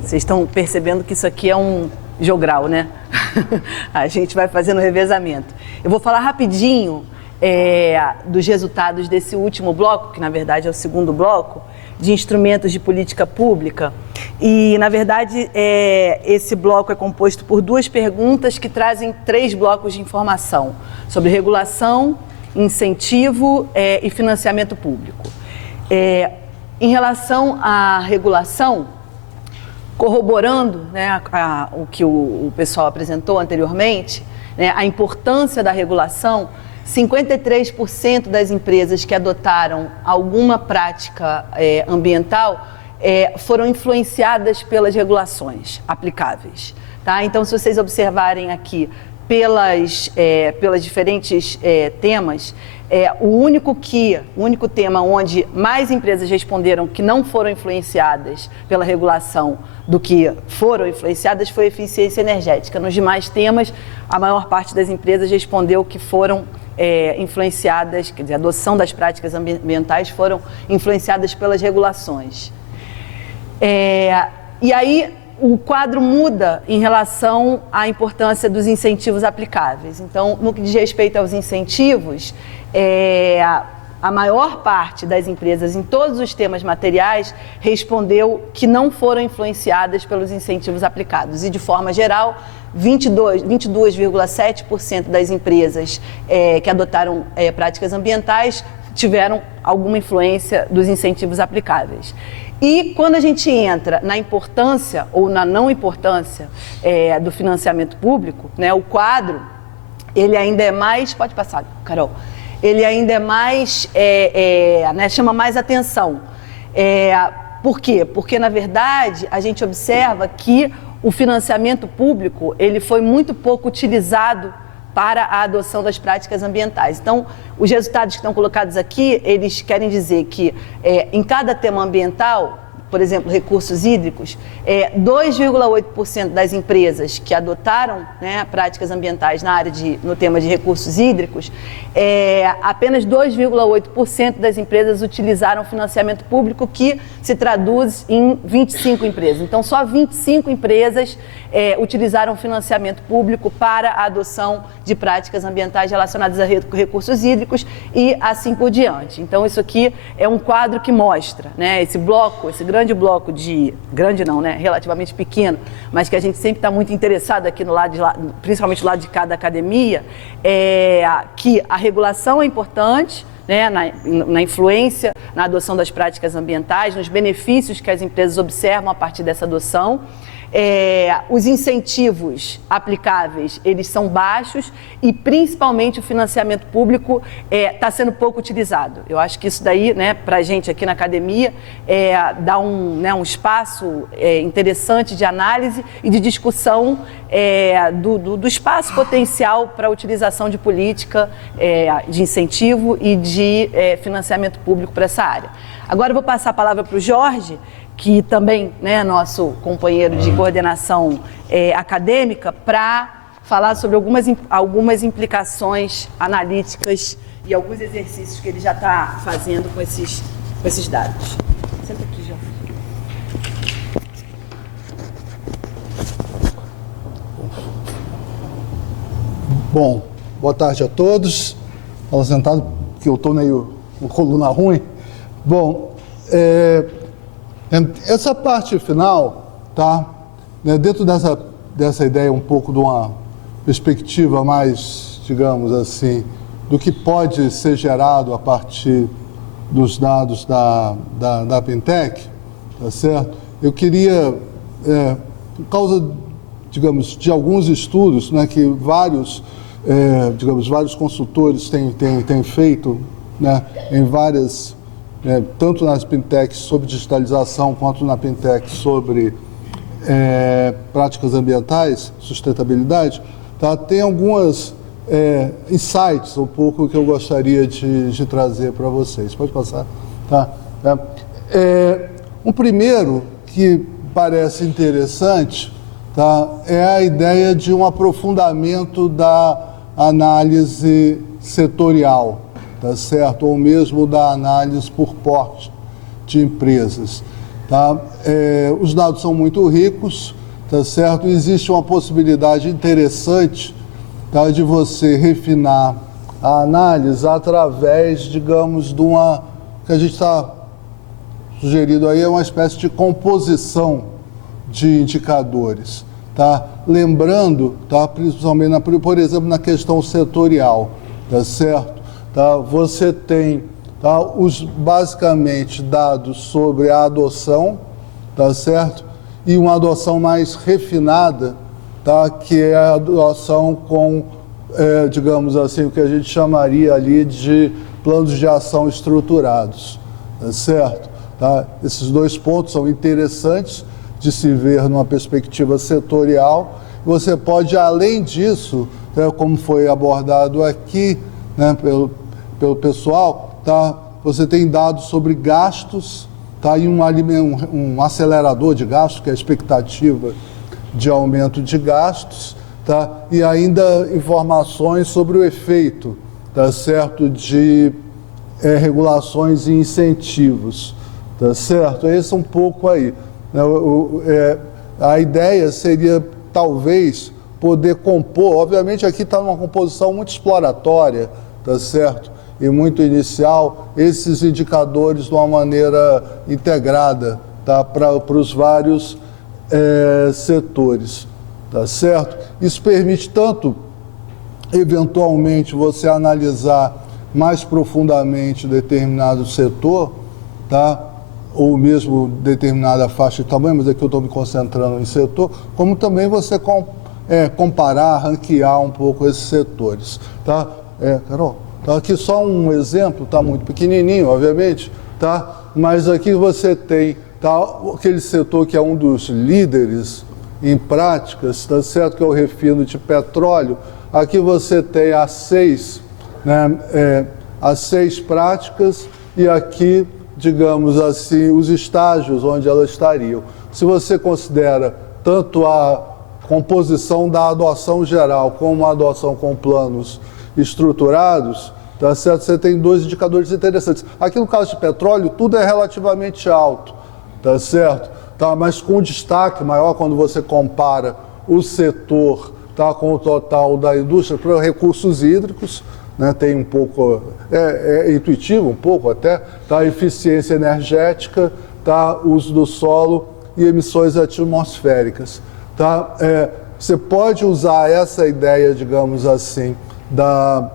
Vocês estão percebendo que isso aqui é um jogral, né? A gente vai fazendo revezamento. Eu vou falar rapidinho dos resultados desse último bloco, que na verdade é o segundo bloco, de instrumentos de política pública. E, na verdade, esse bloco é composto por 2 perguntas que trazem 3 blocos de informação sobre regulação, incentivo e financiamento público. Em relação à regulação, corroborando, né, o que o pessoal apresentou anteriormente, né, a importância da regulação, 53% das empresas que adotaram alguma prática ambiental foram influenciadas pelas regulações aplicáveis. Tá? Então, se vocês observarem aqui pelas diferentes temas, o único tema onde mais empresas responderam que não foram influenciadas pela regulação do que foram influenciadas foi eficiência energética. Nos demais temas, a maior parte das empresas respondeu que foram influenciadas, quer dizer, a adoção das práticas ambientais foram influenciadas pelas regulações. E aí o quadro muda em relação à importância dos incentivos aplicáveis. Então, no que diz respeito aos incentivos, a maior parte das empresas em todos os temas materiais respondeu que não foram influenciadas pelos incentivos aplicados. E, de forma geral, 22,7% das empresas que adotaram práticas ambientais tiveram alguma influência dos incentivos aplicáveis. E quando a gente entra na importância ou na não importância do financiamento público, né, o quadro, ele ainda é mais... Pode passar, Carol. Ele ainda é mais... né, chama mais atenção. Por quê? Porque, na verdade, a gente observa que o financiamento público ele foi muito pouco utilizado para a adoção das práticas ambientais. Então, os resultados que estão colocados aqui, eles querem dizer que em cada tema ambiental, por exemplo, recursos hídricos, 2,8% das empresas que adotaram, né, práticas ambientais no tema de recursos hídricos, apenas 2,8% das empresas utilizaram financiamento público, que se traduz em 25 empresas. Então, só 25 empresas utilizaram financiamento público para a adoção de práticas ambientais relacionadas a recursos hídricos e assim por diante. Então, isso aqui é um quadro que mostra, né, esse grande bloco grande não, né, relativamente pequeno, mas que a gente sempre está muito interessado aqui no lado principalmente do lado de cada academia, que a regulação é importante, né, na influência na adoção das práticas ambientais, nos benefícios que as empresas observam a partir dessa adoção. Os incentivos aplicáveis, eles são baixos e principalmente o financiamento público está sendo pouco utilizado. Eu acho que isso daí, né, para a gente aqui na academia, dá um espaço interessante de análise e de discussão do espaço potencial para a utilização de política de incentivo e de financiamento público para essa área. Agora eu vou passar a palavra para o Jorge, que também é, né, nosso companheiro de coordenação acadêmica, para falar sobre algumas implicações analíticas e alguns exercícios que ele já está fazendo com esses dados. Senta aqui, Jorge. Bom, boa tarde a todos. Fala sentado, porque eu estou meio com coluna ruim. Bom, essa parte final, tá? Dentro dessa ideia um pouco de uma perspectiva mais, digamos assim, do que pode ser gerado a partir dos dados da Pintec, tá certo? Eu queria, por causa, digamos, de alguns estudos, né, que vários consultores têm feito, né, em várias, tanto nas Pintechs sobre digitalização, quanto na Pintech sobre práticas ambientais, sustentabilidade, tá? Tem algumas insights um pouco que eu gostaria de trazer para vocês. Pode passar? Tá? Um primeiro que parece interessante, tá, é a ideia de um aprofundamento da análise setorial, tá certo? Ou mesmo da análise por porte de empresas. Tá? Os dados são muito ricos, tá certo? Existe uma possibilidade interessante, tá, de você refinar a análise através, digamos, de uma, que a gente está sugerindo aí, é uma espécie de composição de indicadores. Tá? Lembrando, tá, principalmente, por exemplo, na questão setorial, tá certo? Tá? Você tem, tá, basicamente dados sobre a adoção, tá certo? E uma adoção mais refinada, tá, que é a adoção com, digamos assim, o que a gente chamaria ali de planos de ação estruturados, tá certo? Tá? Esses dois pontos são interessantes de se ver numa perspectiva setorial. Você pode, além disso, né, como foi abordado aqui, né, pelo pessoal, tá, você tem dados sobre gastos, tá, e um acelerador de gastos, que é a expectativa de aumento de gastos, tá, e ainda informações sobre o efeito, tá certo, de regulações e incentivos, tá certo? Esse é um pouco aí. A ideia seria, talvez, poder compor, obviamente aqui está numa composição muito exploratória, tá certo? E muito inicial, esses indicadores de uma maneira integrada, tá? Para os vários setores, tá certo? Isso permite tanto, eventualmente, você analisar mais profundamente determinado setor, tá? Ou mesmo determinada faixa de tamanho, mas aqui eu estou me concentrando em setor, como também você comparar, ranquear um pouco esses setores. Tá? Carol, tá aqui só um exemplo, tá muito pequenininho, obviamente, tá? Mas aqui você tem, tá, aquele setor que é um dos líderes em práticas, tá certo, que é o refino de petróleo. Aqui você tem as 6, né, as 6 práticas e aqui, digamos assim, os estágios onde elas estariam. Se você considera tanto a composição da adoção geral como a adoção com planos estruturados, tá certo? Você tem 2 indicadores interessantes. Aqui no caso de petróleo, tudo é relativamente alto, tá certo? Tá, mas com destaque maior quando você compara o setor, tá, com o total da indústria para recursos hídricos, né, tem um pouco, é intuitivo um pouco até, tá, eficiência energética, tá, uso do solo e emissões atmosféricas. Tá? Você pode usar essa ideia, digamos assim, da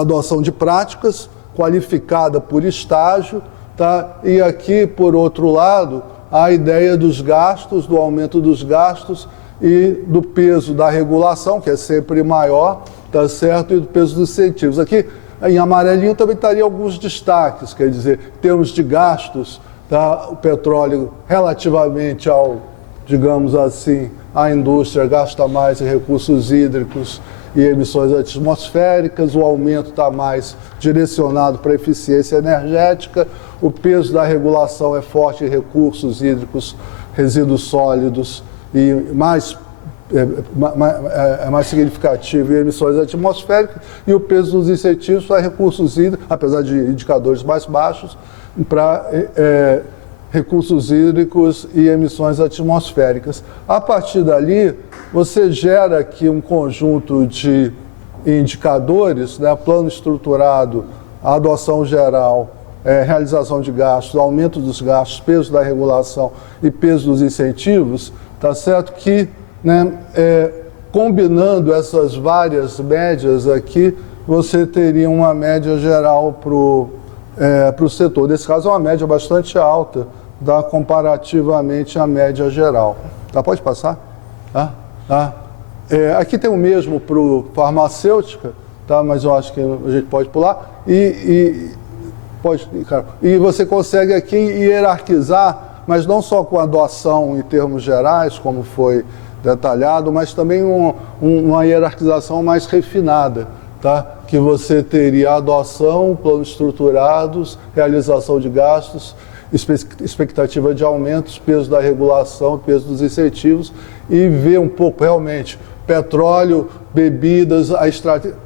adoção de práticas qualificada por estágio, tá? E aqui, por outro lado, a ideia dos gastos, do aumento dos gastos e do peso da regulação, que é sempre maior, tá certo? E do peso dos incentivos. Aqui, em amarelinho, também estaria alguns destaques, quer dizer, em termos de gastos, tá? O petróleo relativamente ao, digamos assim, a indústria gasta mais em recursos hídricos e emissões atmosféricas, o aumento está mais direcionado para a eficiência energética, o peso da regulação é forte em recursos hídricos, resíduos sólidos e mais significativo em emissões atmosféricas, e o peso dos incentivos para recursos hídricos, apesar de indicadores mais baixos, para recursos hídricos e emissões atmosféricas. A partir dali, você gera aqui um conjunto de indicadores, né, plano estruturado, adoção geral, realização de gastos, aumento dos gastos, peso da regulação e peso dos incentivos, tá certo? Que, né, combinando essas várias médias aqui, você teria uma média geral para o setor. Nesse caso, é uma média bastante alta, tá, comparativamente à média geral. Tá, pode passar? Aqui tem o mesmo para o farmacêutica, tá, mas eu acho que a gente pode pular. E você consegue aqui hierarquizar, mas não só com a adoção em termos gerais, como foi detalhado, mas também uma hierarquização mais refinada, tá? Que você teria adoção, planos estruturados, realização de gastos, expectativa de aumentos, peso da regulação, peso dos incentivos, e ver um pouco realmente petróleo, bebidas, a estratégia.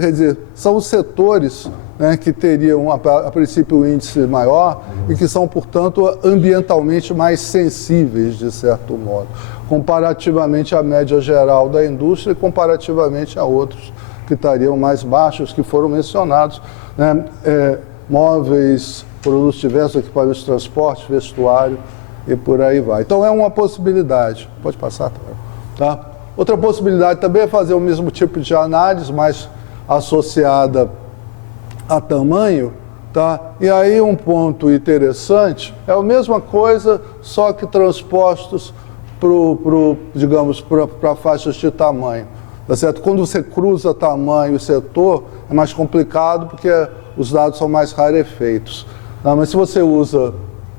Quer dizer, são os setores, né, que teriam a princípio um índice maior e que são, portanto, ambientalmente mais sensíveis, de certo modo, comparativamente à média geral da indústria e comparativamente a outros que estariam mais baixos, que foram mencionados, né, móveis, produtos diversos, equipamentos de transporte, vestuário e por aí vai. Então é uma possibilidade. Pode passar, tá? Outra possibilidade também é fazer o mesmo tipo de análise, mas associada a tamanho, tá? E aí um ponto interessante é a mesma coisa, só que transpostos para faixas de tamanho. Tá certo? Quando você cruza tamanho e setor, é mais complicado porque os dados são mais rarefeitos. Não, mas se você usa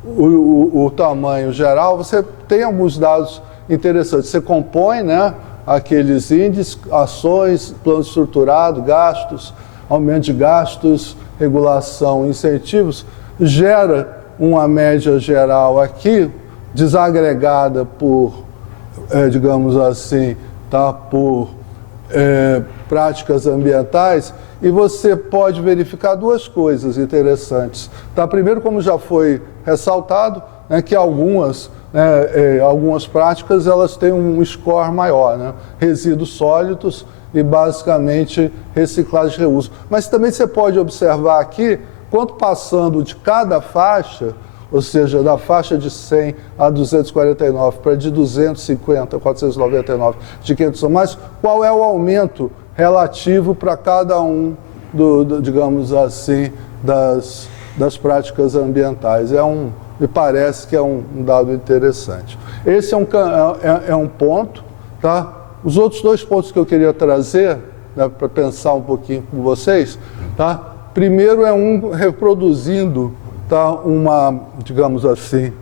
o tamanho geral, você tem alguns dados interessantes. Você compõe, né, aqueles índices, ações, plano estruturado, gastos, aumento de gastos, regulação, incentivos, gera uma média geral aqui, desagregada por, digamos assim, tá, por práticas ambientais, e você pode verificar duas coisas interessantes. Tá? Primeiro, como já foi ressaltado, né, que algumas práticas elas têm um score maior, né? Resíduos sólidos e basicamente reciclagem e reuso. Mas também você pode observar aqui, quanto passando de cada faixa, ou seja, da faixa de 100 a 249 para de 250 a 499, de 500 a mais, qual é o aumento relativo para cada um digamos assim, das práticas ambientais. Me parece que é um dado interessante. Esse é um ponto, tá? Os outros 2 pontos que eu queria trazer, né, para pensar um pouquinho com vocês, tá? Primeiro é reproduzindo, tá, digamos assim,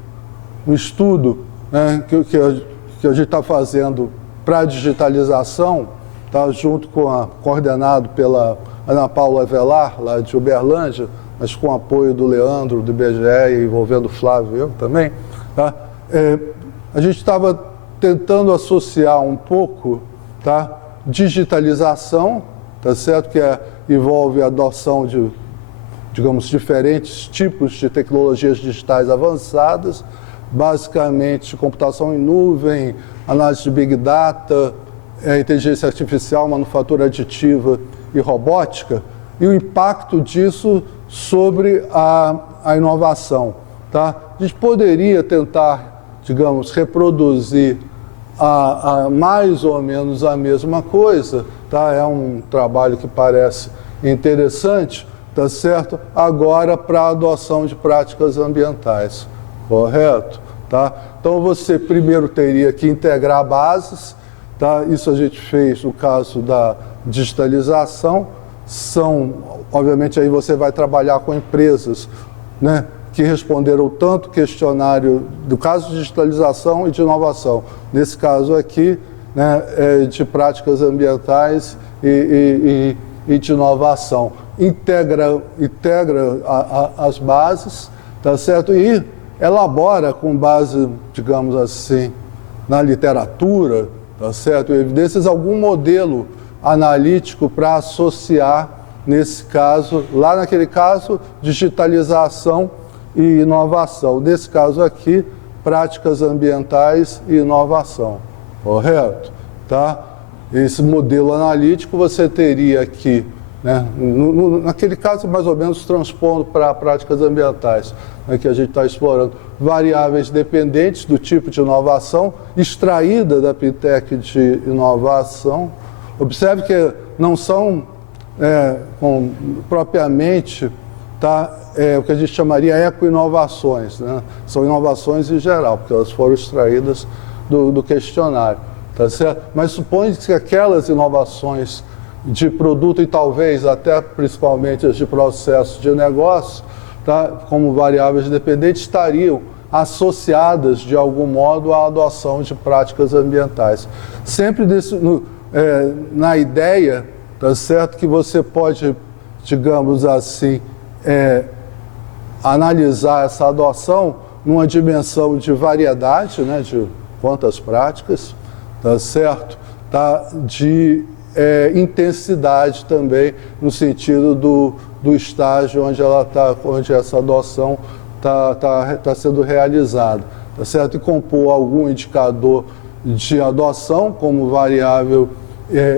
um estudo, né, que a gente está fazendo para a digitalização, tá, coordenado pela Ana Paula Avelar, lá de Uberlândia, mas com apoio do Leandro, do IBGE, e envolvendo o Flávio e eu também. Tá? A gente estava tentando associar um pouco, tá, digitalização, tá certo? Que envolve a adoção de, digamos, diferentes tipos de tecnologias digitais avançadas, basicamente computação em nuvem, análise de Big Data, inteligência artificial, manufatura aditiva e robótica, e o impacto disso sobre a inovação. Tá? A gente poderia tentar, digamos, reproduzir mais ou menos a mesma coisa, tá? É um trabalho que parece interessante, tá certo? Agora para a adoção de práticas ambientais, correto? Tá? Então você primeiro teria que integrar bases, tá? Isso a gente fez no caso da digitalização. Obviamente aí você vai trabalhar com empresas, né, que responderam tanto questionário do caso de digitalização e de inovação. Nesse caso aqui, né, de práticas ambientais e de inovação. Integra as bases, tá certo? E elabora com base, digamos assim, na literatura, tá certo? Evidências, algum modelo analítico para associar, nesse caso, lá naquele caso, digitalização e inovação. Nesse caso aqui, práticas ambientais e inovação, correto? Tá? Esse modelo analítico você teria aqui, né, naquele caso, mais ou menos transpondo para práticas ambientais, né, que a gente está explorando, variáveis dependentes do tipo de inovação, extraída da Pintec de inovação. Observe que não são propriamente, tá, o que a gente chamaria eco-inovações, né? São inovações em geral, porque elas foram extraídas do questionário, tá certo? Mas supõe-se que aquelas inovações de produto e talvez até principalmente as de processo de negócio, tá, como variáveis dependentes, estariam associadas de algum modo à adoção de práticas ambientais. Sempre na ideia, tá certo, que você pode, digamos assim, analisar essa adoção numa dimensão de variedade, né, de quantas práticas, tá certo, tá, de intensidade também, no sentido do estágio onde essa adoção está sendo realizada, tá certo? E compor algum indicador de adoção como variável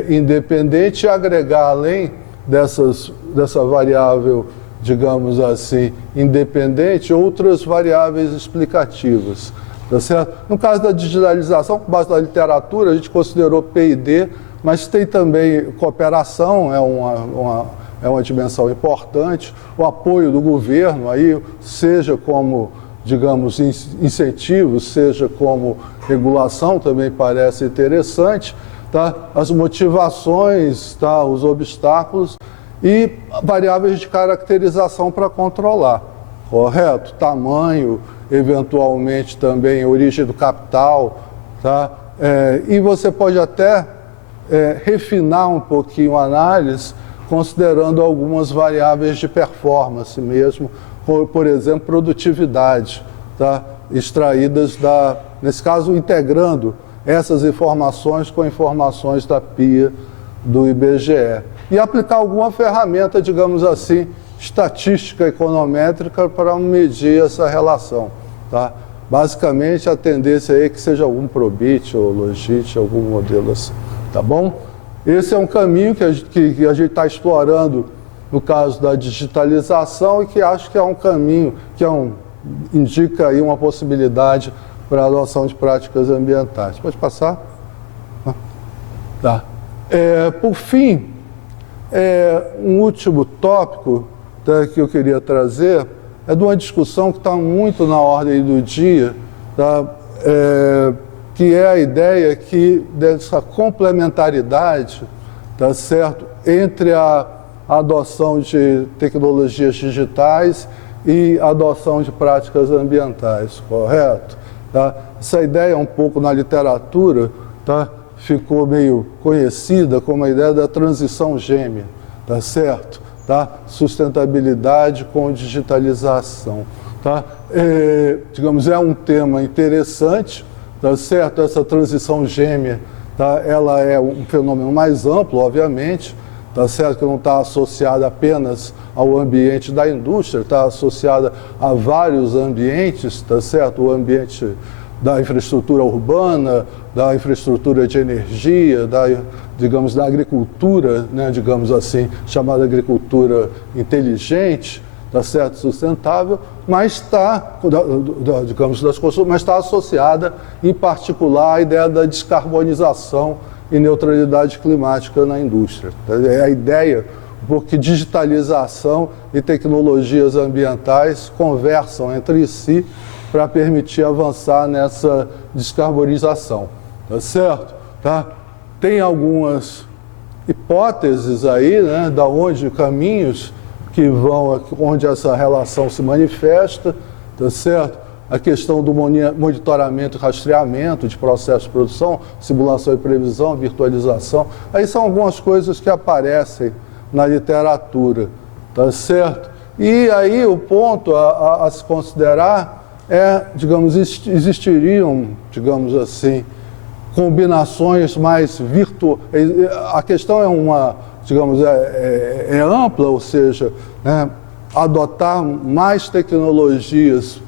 independente e agregar, além dessa variável, digamos assim, independente, outras variáveis explicativas, tá certo? No caso da digitalização, com base na literatura, a gente considerou P&D, mas tem também cooperação, é uma dimensão importante, o apoio do governo, aí, seja como, digamos, incentivo, seja como regulação, também parece interessante, tá? As motivações, tá? Os obstáculos e variáveis de caracterização para controlar, correto? Tamanho, eventualmente também origem do capital, tá? E você pode até refinar um pouquinho a análise, considerando algumas variáveis de performance mesmo, por exemplo, produtividade, tá? Extraídas nesse caso, integrando essas informações com informações da PIA do IBGE. E aplicar alguma ferramenta, digamos assim, estatística econométrica para medir essa relação, tá? Basicamente, a tendência é que seja algum Probit ou Logit, algum modelo assim, tá bom? Esse é um caminho que a gente está explorando no caso da digitalização e que acho que é um caminho que indica aí uma possibilidade para a adoção de práticas ambientais. Pode passar? Tá. Por fim, Um último tópico, tá, que eu queria trazer é de uma discussão que está muito na ordem do dia, tá, que é a ideia dessa complementaridade, tá certo, entre a adoção de tecnologias digitais e a adoção de práticas ambientais, correto? Tá? Essa ideia um pouco na literatura, tá, ficou meio conhecida como a ideia da transição gêmea, tá certo? Tá? Sustentabilidade com digitalização. Tá? Digamos, é um tema interessante, tá certo? Essa transição gêmea, tá? Ela é um fenômeno mais amplo, obviamente, tá certo? Que não está associada apenas ao ambiente da indústria, está associada a vários ambientes, tá certo? O ambiente da infraestrutura urbana, da infraestrutura de energia, digamos, da agricultura, né, digamos assim, chamada agricultura inteligente, tá certo, sustentável, mas está, digamos, mas está associada, em particular, à ideia da descarbonização e neutralidade climática na indústria. É a ideia porque digitalização e tecnologias ambientais conversam entre si para permitir avançar nessa descarbonização, tá certo? Tá? Tem algumas hipóteses aí, né, da onde caminhos que vão, onde essa relação se manifesta, tá certo? A questão do monitoramento e rastreamento de processos de produção, simulação e previsão, virtualização, aí são algumas coisas que aparecem na literatura, tá certo? E aí o ponto a se considerar digamos, existiriam, digamos assim, combinações mais virtuosas. A questão digamos, é ampla, ou seja, né, adotar mais tecnologias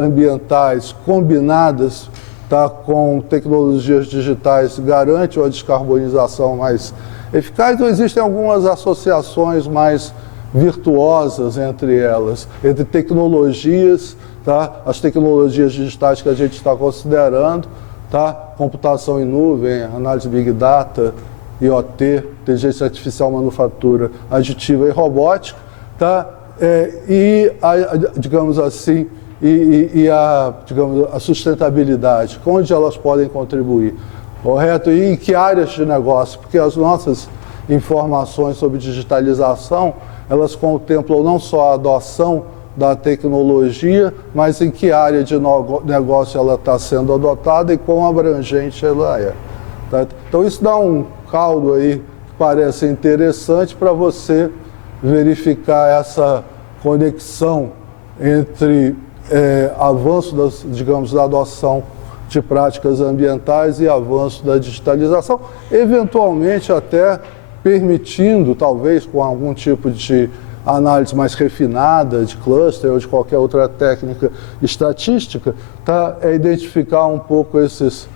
ambientais combinadas, tá, com tecnologias digitais garante uma descarbonização mais eficaz. Então existem algumas associações mais virtuosas entre elas, entre tecnologias, tá, as tecnologias digitais que a gente está considerando, tá, computação em nuvem, análise Big Data, IoT, inteligência artificial, manufatura aditiva e robótica, tá, digamos assim, digamos, a sustentabilidade, onde elas podem contribuir, correto? E em que áreas de negócio? Porque as nossas informações sobre digitalização, elas contemplam não só a adoção da tecnologia, mas em que área de negócio ela está sendo adotada e quão abrangente ela é. Tá? Então isso dá um caldo aí que parece interessante para você verificar essa conexão entre avanço digamos, da adoção de práticas ambientais e avanço da digitalização, eventualmente até permitindo, talvez com algum tipo de análise mais refinada de cluster ou de qualquer outra técnica estatística, tá, identificar um pouco esses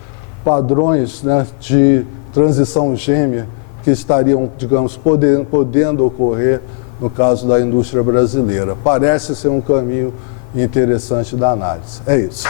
padrões, né, de transição gêmea que estariam, digamos, podendo ocorrer no caso da indústria brasileira. Parece ser um caminho interessante da análise. É isso.